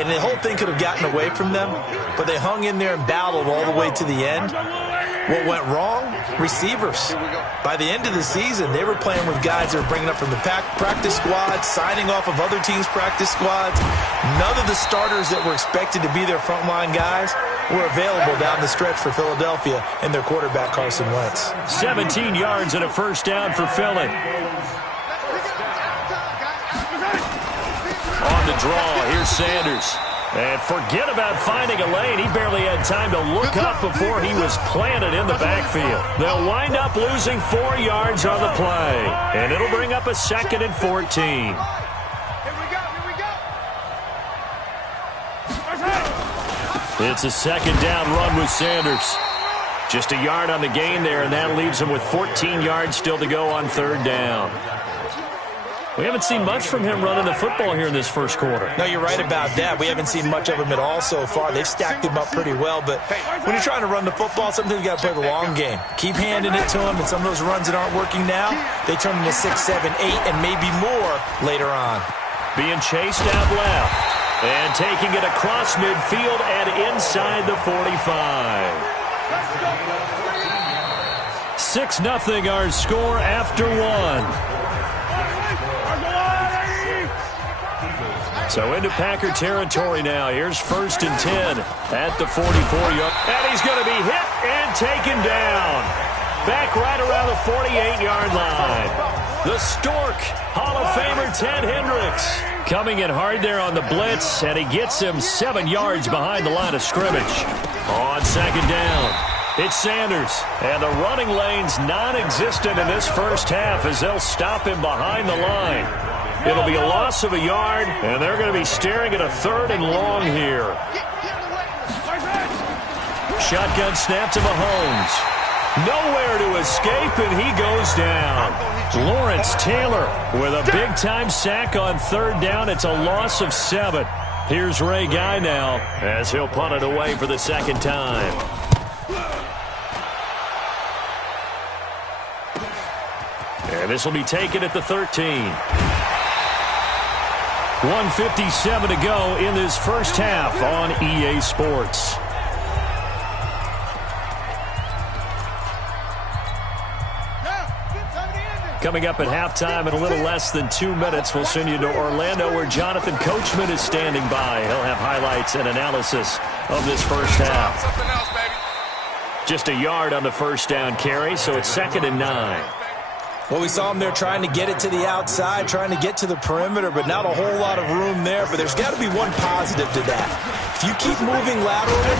and the whole thing could have gotten away from them. But they hung in there and battled all the way to the end. What went wrong? Receivers. By the end of the season, they were playing with guys that were bringing up from the practice squad, signing off of other teams' practice squads. None of the starters that were expected to be their frontline guys were available down the stretch for Philadelphia and their quarterback, Carson Wentz. 17 yards and a first down for Philly. On the draw, here's Sanders. And forget about finding a lane. He barely had time to look up before he was planted in the backfield. They'll wind up losing 4 yards on the play. And it'll bring up a 2nd and 14. It's a 2nd down run with Sanders. Just a yard on the gain there, and that leaves him with 14 yards still to go on 3rd down. We haven't seen much from him running the football here in this first quarter. No, you're right about that. We haven't seen much of him at all so far. They've stacked him up pretty well, but when you're trying to run the football, sometimes you got to play the long game. Keep handing it to him, and some of those runs that aren't working now, they turn into 6, 7, 8, and maybe more later on. Being chased out left, and taking it across midfield and inside the 45. 6-0 our score after 1. So into Packer territory now. Here's 1st and 10 at the 44-yard. And he's going to be hit and taken down. Back right around the 48-yard line. The Stork, Hall of Famer Ted Hendricks, coming in hard there on the blitz, and he gets him 7 yards behind the line of scrimmage. On 2nd down, it's Sanders. And the running lane's non-existent in this first half as they'll stop him behind the line. It'll be a loss of a yard, and they're going to be staring at a 3rd and long here. Shotgun snap to Mahomes. Nowhere to escape, and he goes down. Lawrence Taylor with a big-time sack on 3rd down. It's a loss of 7. Here's Ray Guy now as he'll punt it away for the 2nd time. And this will be taken at the 13. 1:57 to go in this first half on EA Sports. Coming up at halftime in a little less than 2 minutes, we'll send you to Orlando where Jonathan Coachman is standing by. He'll have highlights and analysis of this first half. Just a yard on the first down carry, so it's 2nd and 9. Well, we saw him there trying to get it to the outside, trying to get to the perimeter, but not a whole lot of room there. But there's got to be one positive to that. If you keep moving laterally,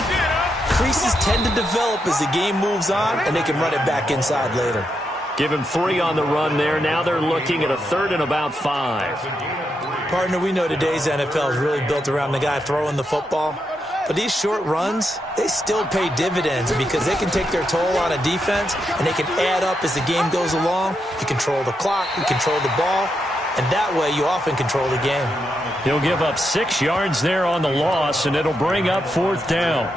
creases tend to develop as the game moves on, and they can run it back inside later. Give him 3 on the run there. Now they're looking at a 3rd and about 5. Partner, we know today's NFL is really built around the guy throwing the football. But these short runs, they still pay dividends because they can take their toll on a defense, and they can add up as the game goes along. You control the clock, you control the ball, and that way you often control the game. He'll give up 6 yards there on the loss, and it'll bring up 4th down.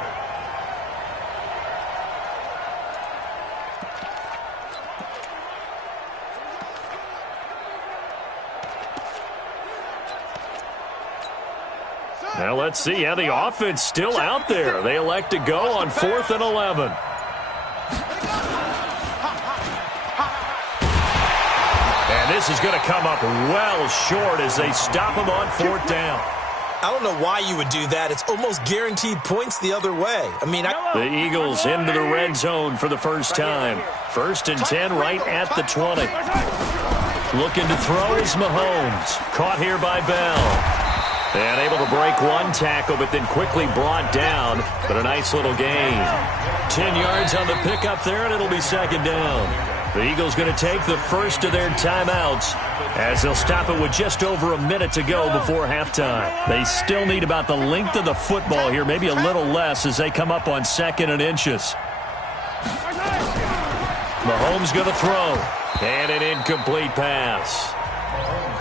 Now let's see how the offense still out there. They elect to go on 4th and 11. And this is going to come up well short as they stop him on 4th down. I don't know why you would do that. It's almost guaranteed points the other way. The Eagles into the red zone for the first time. 1st and 10 right at the 20. Looking to throw is Mahomes. Caught here by Bell. And able to break one tackle, but then quickly brought down. But a nice little gain. 10 yards on the pickup there, and it'll be 2nd down. The Eagles going to take the first of their timeouts as they'll stop it with just over a minute to go before halftime. They still need about the length of the football here, maybe a little less as they come up on 2nd and inches. Mahomes going to throw. And an incomplete pass.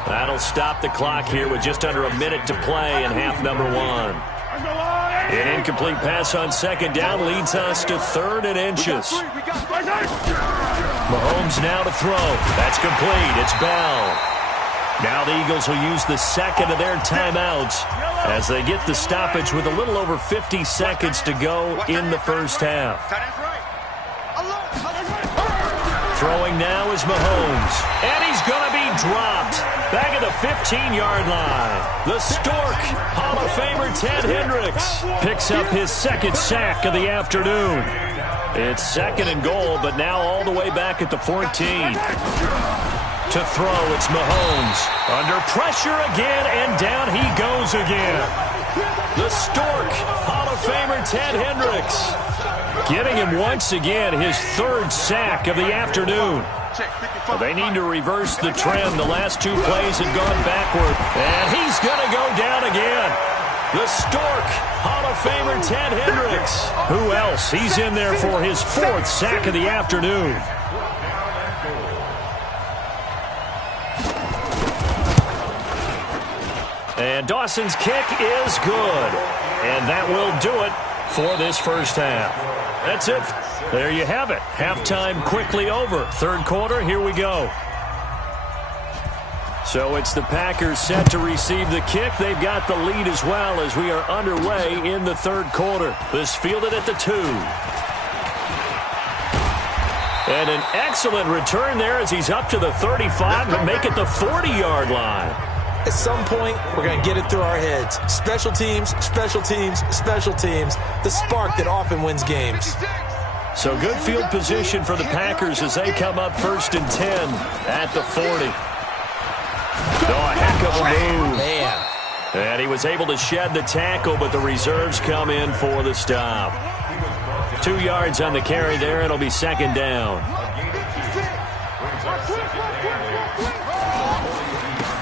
That'll stop the clock here with just under a minute to play in half number 1. An incomplete pass on 2nd down leads us to 3rd and inches. Mahomes now to throw. That's complete. It's Bell. Now the Eagles will use the 2nd of their timeouts as they get the stoppage with a little over 50 seconds to go in the first half. Throwing now is Mahomes. And he's going to be dropped. Back at the 15-yard line. The Stork, Hall of Famer Ted Hendricks, picks up his 2nd sack of the afternoon. It's 2nd and goal, but now all the way back at the 14. To throw, it's Mahomes. Under pressure again, and down he goes again. The Stork, Hall of Famer Ted Hendricks, getting him once again his 3rd sack of the afternoon. Well, they need to reverse the trend. The last 2 plays have gone backward. And he's going to go down again. The Stork, Hall of Famer Ted Hendricks. Who else? He's in there for his 4th sack of the afternoon. And Dawson's kick is good. And that will do it for this first half. That's it. There you have it. Halftime quickly over. 3rd quarter, here we go. So it's the Packers set to receive the kick. They've got the lead as well as we are underway in the 3rd quarter. This fielded at the 2. And an excellent return there as he's up to the 35 to make it the 40-yard line. At some point, we're going to get it through our heads. Special teams, special teams, special teams. The spark that often wins games. So good field position for the Packers as they come up 1st and 10 at the 40. Oh, a heck of a move. Man. And he was able to shed the tackle, but the reserves come in for the stop. 2 yards on the carry there. It'll be 2nd down.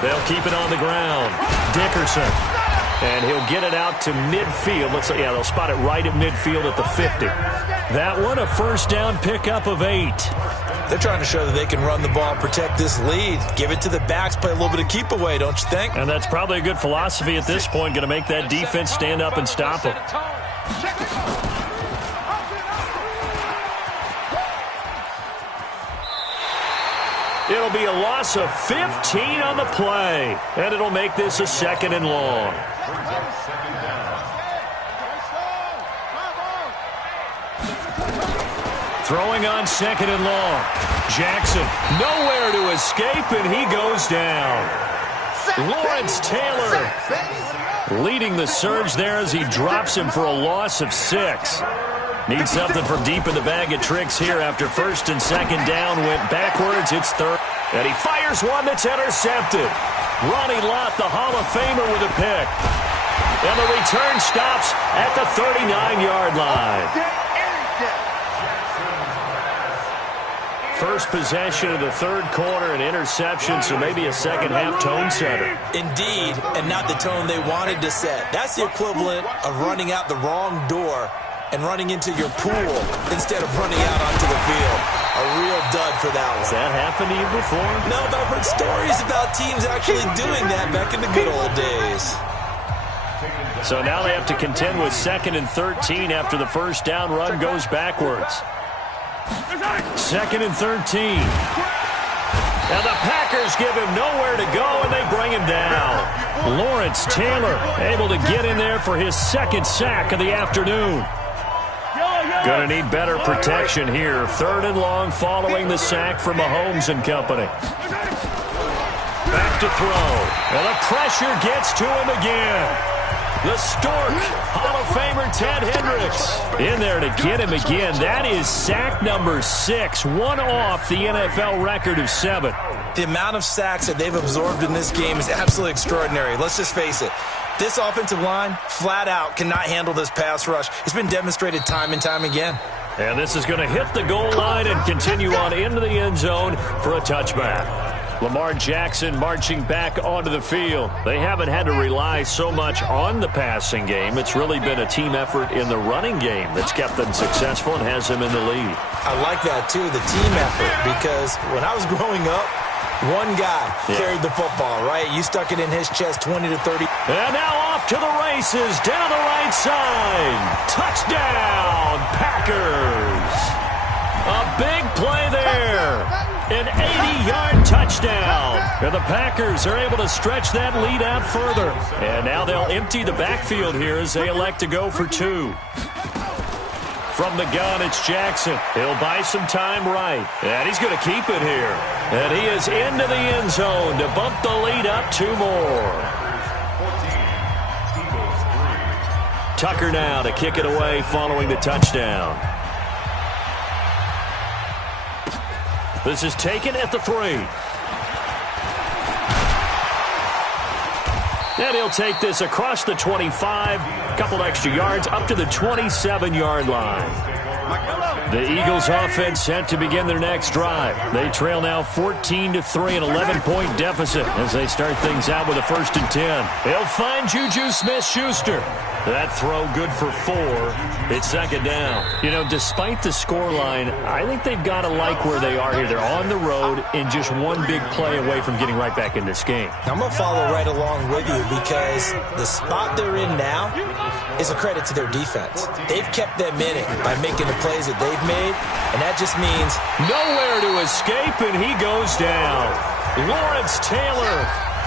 They'll keep it on the ground. Dickerson. And he'll get it out to midfield. Looks like, yeah, they'll spot it right at midfield at the 50. That one, a 1st down pickup of 8. They're trying to show that they can run the ball, protect this lead. Give it to the backs, play a little bit of keep away, don't you think? And that's probably a good philosophy at this point. Going to make that defense stand up and stop them. It'll be a loss of 15 on the play. And it'll make this a 2nd and long. Throwing on 2nd and long. Jackson nowhere to escape, and he goes down. Lawrence Taylor leading the surge there as he drops him for a loss of 6. Needs something from deep in the bag of tricks here after 1st and 2nd down went backwards. It's 3rd. And he fires one that's intercepted. Ronnie Lott, the Hall of Famer, with a pick. And the return stops at the 39-yard line. First possession of the 3rd quarter, an interception, so maybe a second-half tone setter. Indeed, and not the tone they wanted to set. That's the equivalent of running out the wrong door and running into your pool instead of running out onto the field. A real dud for that one. Has that happened to you before? No, but I've heard stories about teams actually doing that back in the good old days. So now they have to contend with 2nd and 13 after the first down run goes backwards. 2nd and 13. Now the Packers give him nowhere to go, and they bring him down. Lawrence Taylor able to get in there for his 2nd sack of the afternoon. Going to need better protection here. 3rd and long following the sack from Mahomes and company. Back to throw. And the pressure gets to him again. The Stork, Hall of Famer Ted Hendricks in there to get him again. That is sack number 6, one off the NFL record of 7. The amount of sacks that they've absorbed in this game is absolutely extraordinary. Let's just face it. This offensive line, flat out, cannot handle this pass rush. It's been demonstrated time and time again. And this is going to hit the goal line and continue on into the end zone for a touchback. Lamar Jackson marching back onto the field. They haven't had to rely so much on the passing game. It's really been a team effort in the running game that's kept them successful and has them in the lead. I like that, too, the team effort, because when I was growing up, one guy carried the football, right? You stuck it in his chest 20 to 30. And now off to the races, down the right side. Touchdown, Packers. A big play there. An 80-yard touchdown. And the Packers are able to stretch that lead out further. And now they'll empty the backfield here as they elect to go for 2. From the gun, it's Jackson. He'll buy some time right. And he's going to keep it here. And he is into the end zone to bump the lead up 2 more. Tucker now to kick it away following the touchdown. This is taken at the 3. And he'll take this across the 25, a couple extra yards, up to the 27-yard line. The Eagles offense set to begin their next drive. They trail now 14-3, an 11-point deficit as they start things out with a 1st and 10. They'll find Juju Smith-Schuster. That throw good for 4. It's 2nd down. You know, despite the scoreline, I think they've got to like where they are here. They're on the road and just one big play away from getting right back in this game. I'm going to follow right along with you because the spot they're in now is a credit to their defense. They've kept them in it by making the plays that they've made, and that just means nowhere to escape, and he goes down. Lawrence Taylor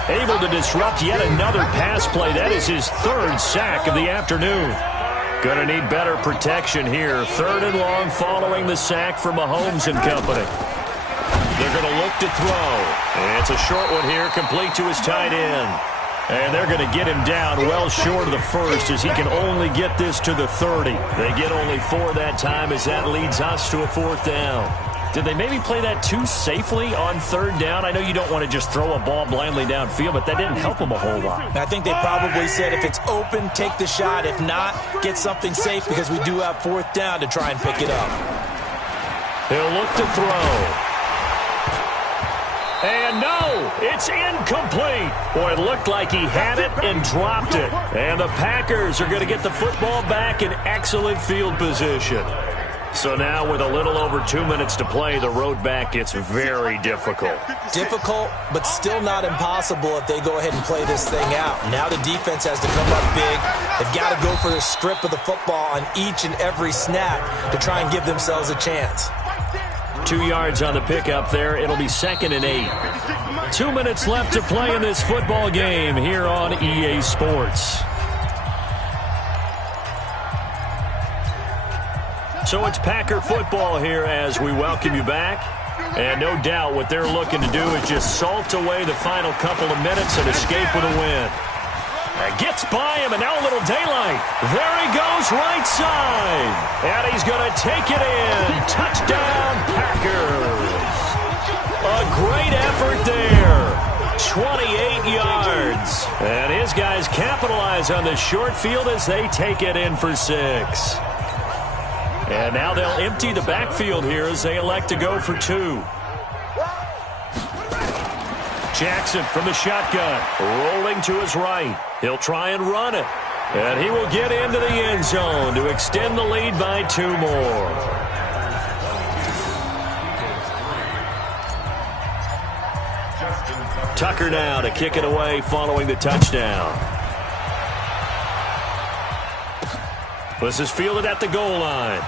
able to disrupt yet another pass play. That is his 3rd sack of the afternoon. Going to need better protection here. 3rd and long following the sack from Mahomes and company. They're going to look to throw. And it's a short one here, complete to his tight end. And they're going to get him down well short of the 1st as he can only get this to the 30. They get only 4 that time as that leads us to a 4th down. Did they maybe play that too safely on 3rd down? I know you don't want to just throw a ball blindly downfield, but that didn't help them a whole lot. I think they probably said if it's open, take the shot. If not, get something safe because we do have 4th down to try and pick it up. He'll look to throw. And no, it's incomplete. Boy, it looked like he had it and dropped it. And the Packers are going to get the football back in excellent field position. So now with a little over 2 minutes to play, the road back gets very difficult. Difficult, but still not impossible if they go ahead and play this thing out. Now the defense has to come up big. They've got to go for the strip of the football on each and every snap to try and give themselves a chance. 2 yards on the pickup there. It'll be 2nd and 8. 2 minutes left to play in this football game here on EA Sports. So it's Packer football here as we welcome you back. And no doubt what they're looking to do is just salt away the final couple of minutes and escape with a win. Gets by him, and now a little daylight. There he goes, right side. And he's going to take it in. Touchdown, Packers. A great effort there. 28 yards. And his guys capitalize on the short field as they take it in for 6. And now they'll empty the backfield here as they elect to go for 2. Jackson from the shotgun, rolling to his right. He'll try and run it. And he will get into the end zone to extend the lead by 2 more. Tucker now to kick it away following the touchdown. This is fielded at the goal line.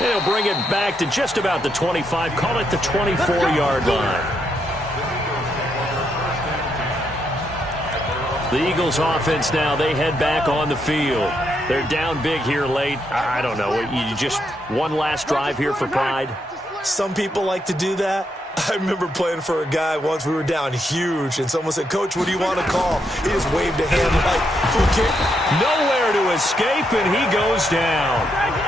He'll bring it back to just about the 25, call it the 24-yard line. The Eagles offense now, they head back on the field. They're down big here late. I don't know, you just one last drive here for pride. Some people like to do that. I remember playing for a guy once. We were down huge, and someone said, "Coach, what do you want to call?" He just waved a hand like, "Okay." Nowhere to escape, and he goes down.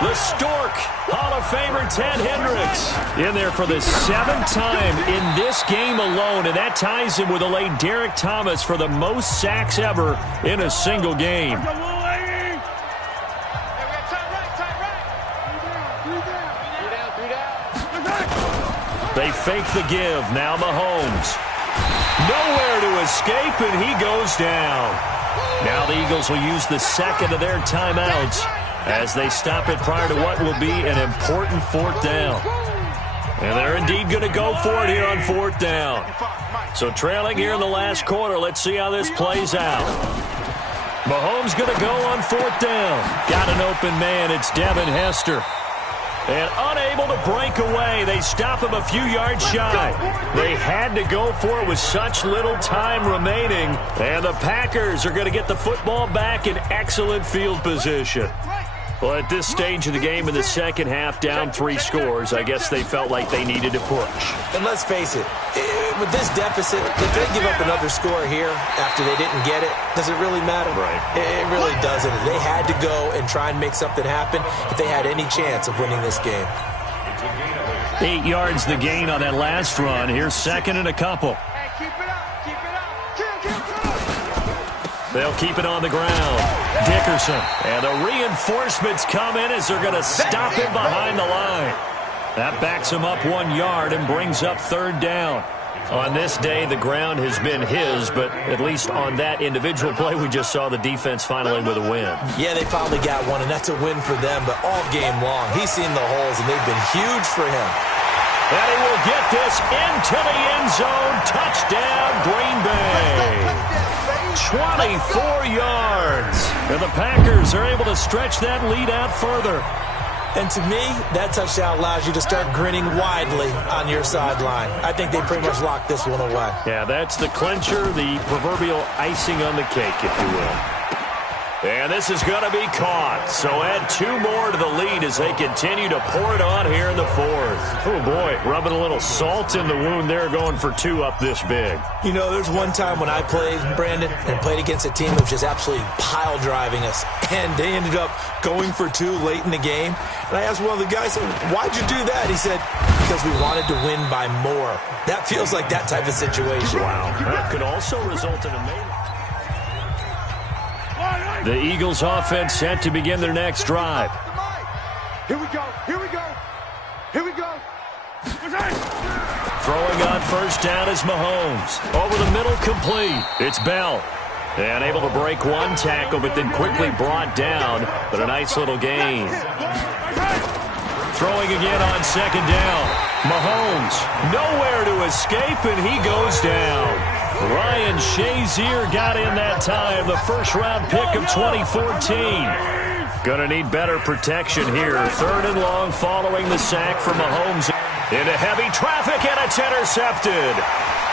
The Stork, Hall of Famer Ted Hendricks, in there for the 7th time in this game alone, and that ties him with the late Derek Thomas for the most sacks ever in a single game. They fake the give. Now Mahomes. Nowhere to escape, and he goes down. Now the Eagles will use the second of their timeouts as they stop it prior to what will be an important 4th down. And they're indeed going to go for it here on 4th down. So trailing here in the last quarter, let's see how this plays out. Mahomes going to go on 4th down. Got an open man. It's Devin Hester. And unable to break away, they stop him a few yards shy. They had to go for it with such little time remaining. And the Packers are going to get the football back in excellent field position. Well, at this stage of the game in the second half, down 3 scores, I guess they felt like they needed to push. And let's face it, with this deficit, if they give up another score here after they didn't get it, does it really matter? Right. It really doesn't. They had to go and try and make something happen if they had any chance of winning this game. 8 yards the gain on that last run. Here's 2nd and a couple. Hey, keep it up, keep it up. They'll keep it on the ground. Dickerson. And the reinforcements come in as they're going to stop him behind the line. That backs him up 1 yard and brings up 3rd down. On this day, the ground has been his, but at least on that individual play, we just saw the defense finally with a win. Yeah, they finally got one, and that's a win for them, but all game long, he's seen the holes, and they've been huge for him. And he will get this into the end zone. Touchdown, Green Bay. 24 yards. And the Packers are able to stretch that lead out further. And to me, that touchdown allows you to start grinning widely on your sideline. I think they pretty much locked this one away. Yeah, that's the clincher, the proverbial icing on the cake, if you will. And this is going to be caught. So add 2 more to the lead as they continue to pour it on here in the 4th. Oh, boy, rubbing a little salt in the wound there, going for 2 up this big. You know, there's one time when I played, Brandon, and played against a team that was just absolutely pile driving us. And they ended up going for 2 late in the game. And I asked one of the guys, "Why'd you do that?" He said, "Because we wanted to win by more." That feels like that type of situation. Wow. That could also result in a melee. The Eagles offense set to begin their next drive. Here we go, here we go, here we go. Throwing on 1st down is Mahomes. Over the middle, complete. It's Bell. And able to break 1 tackle, but then quickly brought down. But a nice little gain. Throwing again on 2nd down. Mahomes, nowhere to escape, and he goes down. Ryan Shazier got in that time, the 1st-round pick of 2014. Gonna need better protection here. 3rd and long following the sack from Mahomes. Into heavy traffic, and it's intercepted.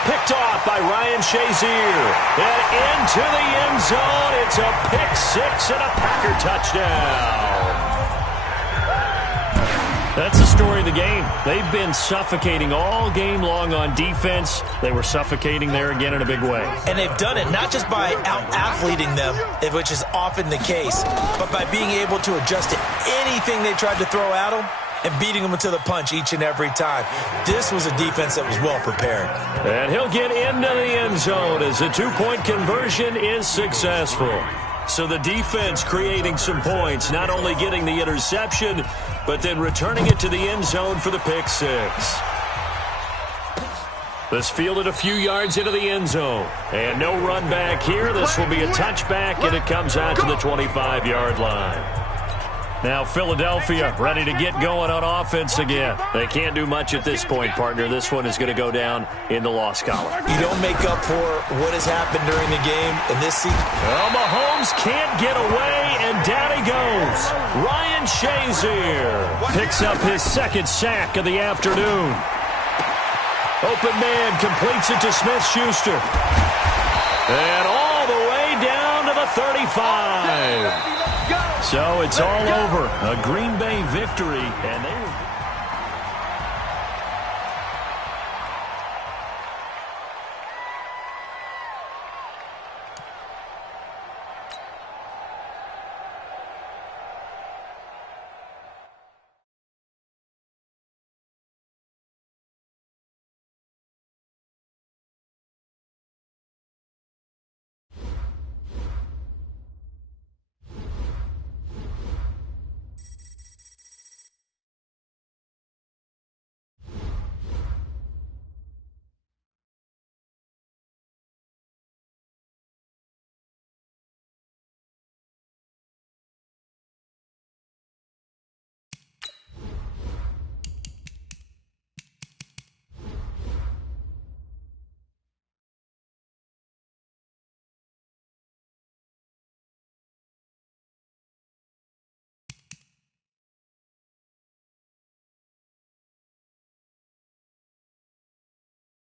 Picked off by Ryan Shazier. And into the end zone. It's a pick six and a Packer touchdown. That's the story of the game. They've been suffocating all game long on defense. They were suffocating there again in a big way. And they've done it not just by out-athleting them, which is often the case, but by being able to adjust to anything they tried to throw at them and beating them to the punch each and every time. This was a defense that was well prepared. And he'll get into the end zone as the two-point conversion is successful. So the defense creating some points, not only getting the interception, but then returning it to the end zone for the pick six. This fielded a few yards into the end zone. And no run back here. This will be a touchback, and it comes out to the 25-yard line. Now Philadelphia ready to get going on offense again. They can't do much at this point, partner. This one is going to go down in the loss column. You don't make up for what has happened during the game in this season. Well, Mahomes can't get away, and down he goes. Ryan Shazier picks up his second sack of the afternoon. Open man completes it to Smith-Schuster. And all the way down to the 35. So it's all over. A Green Bay victory, and they were...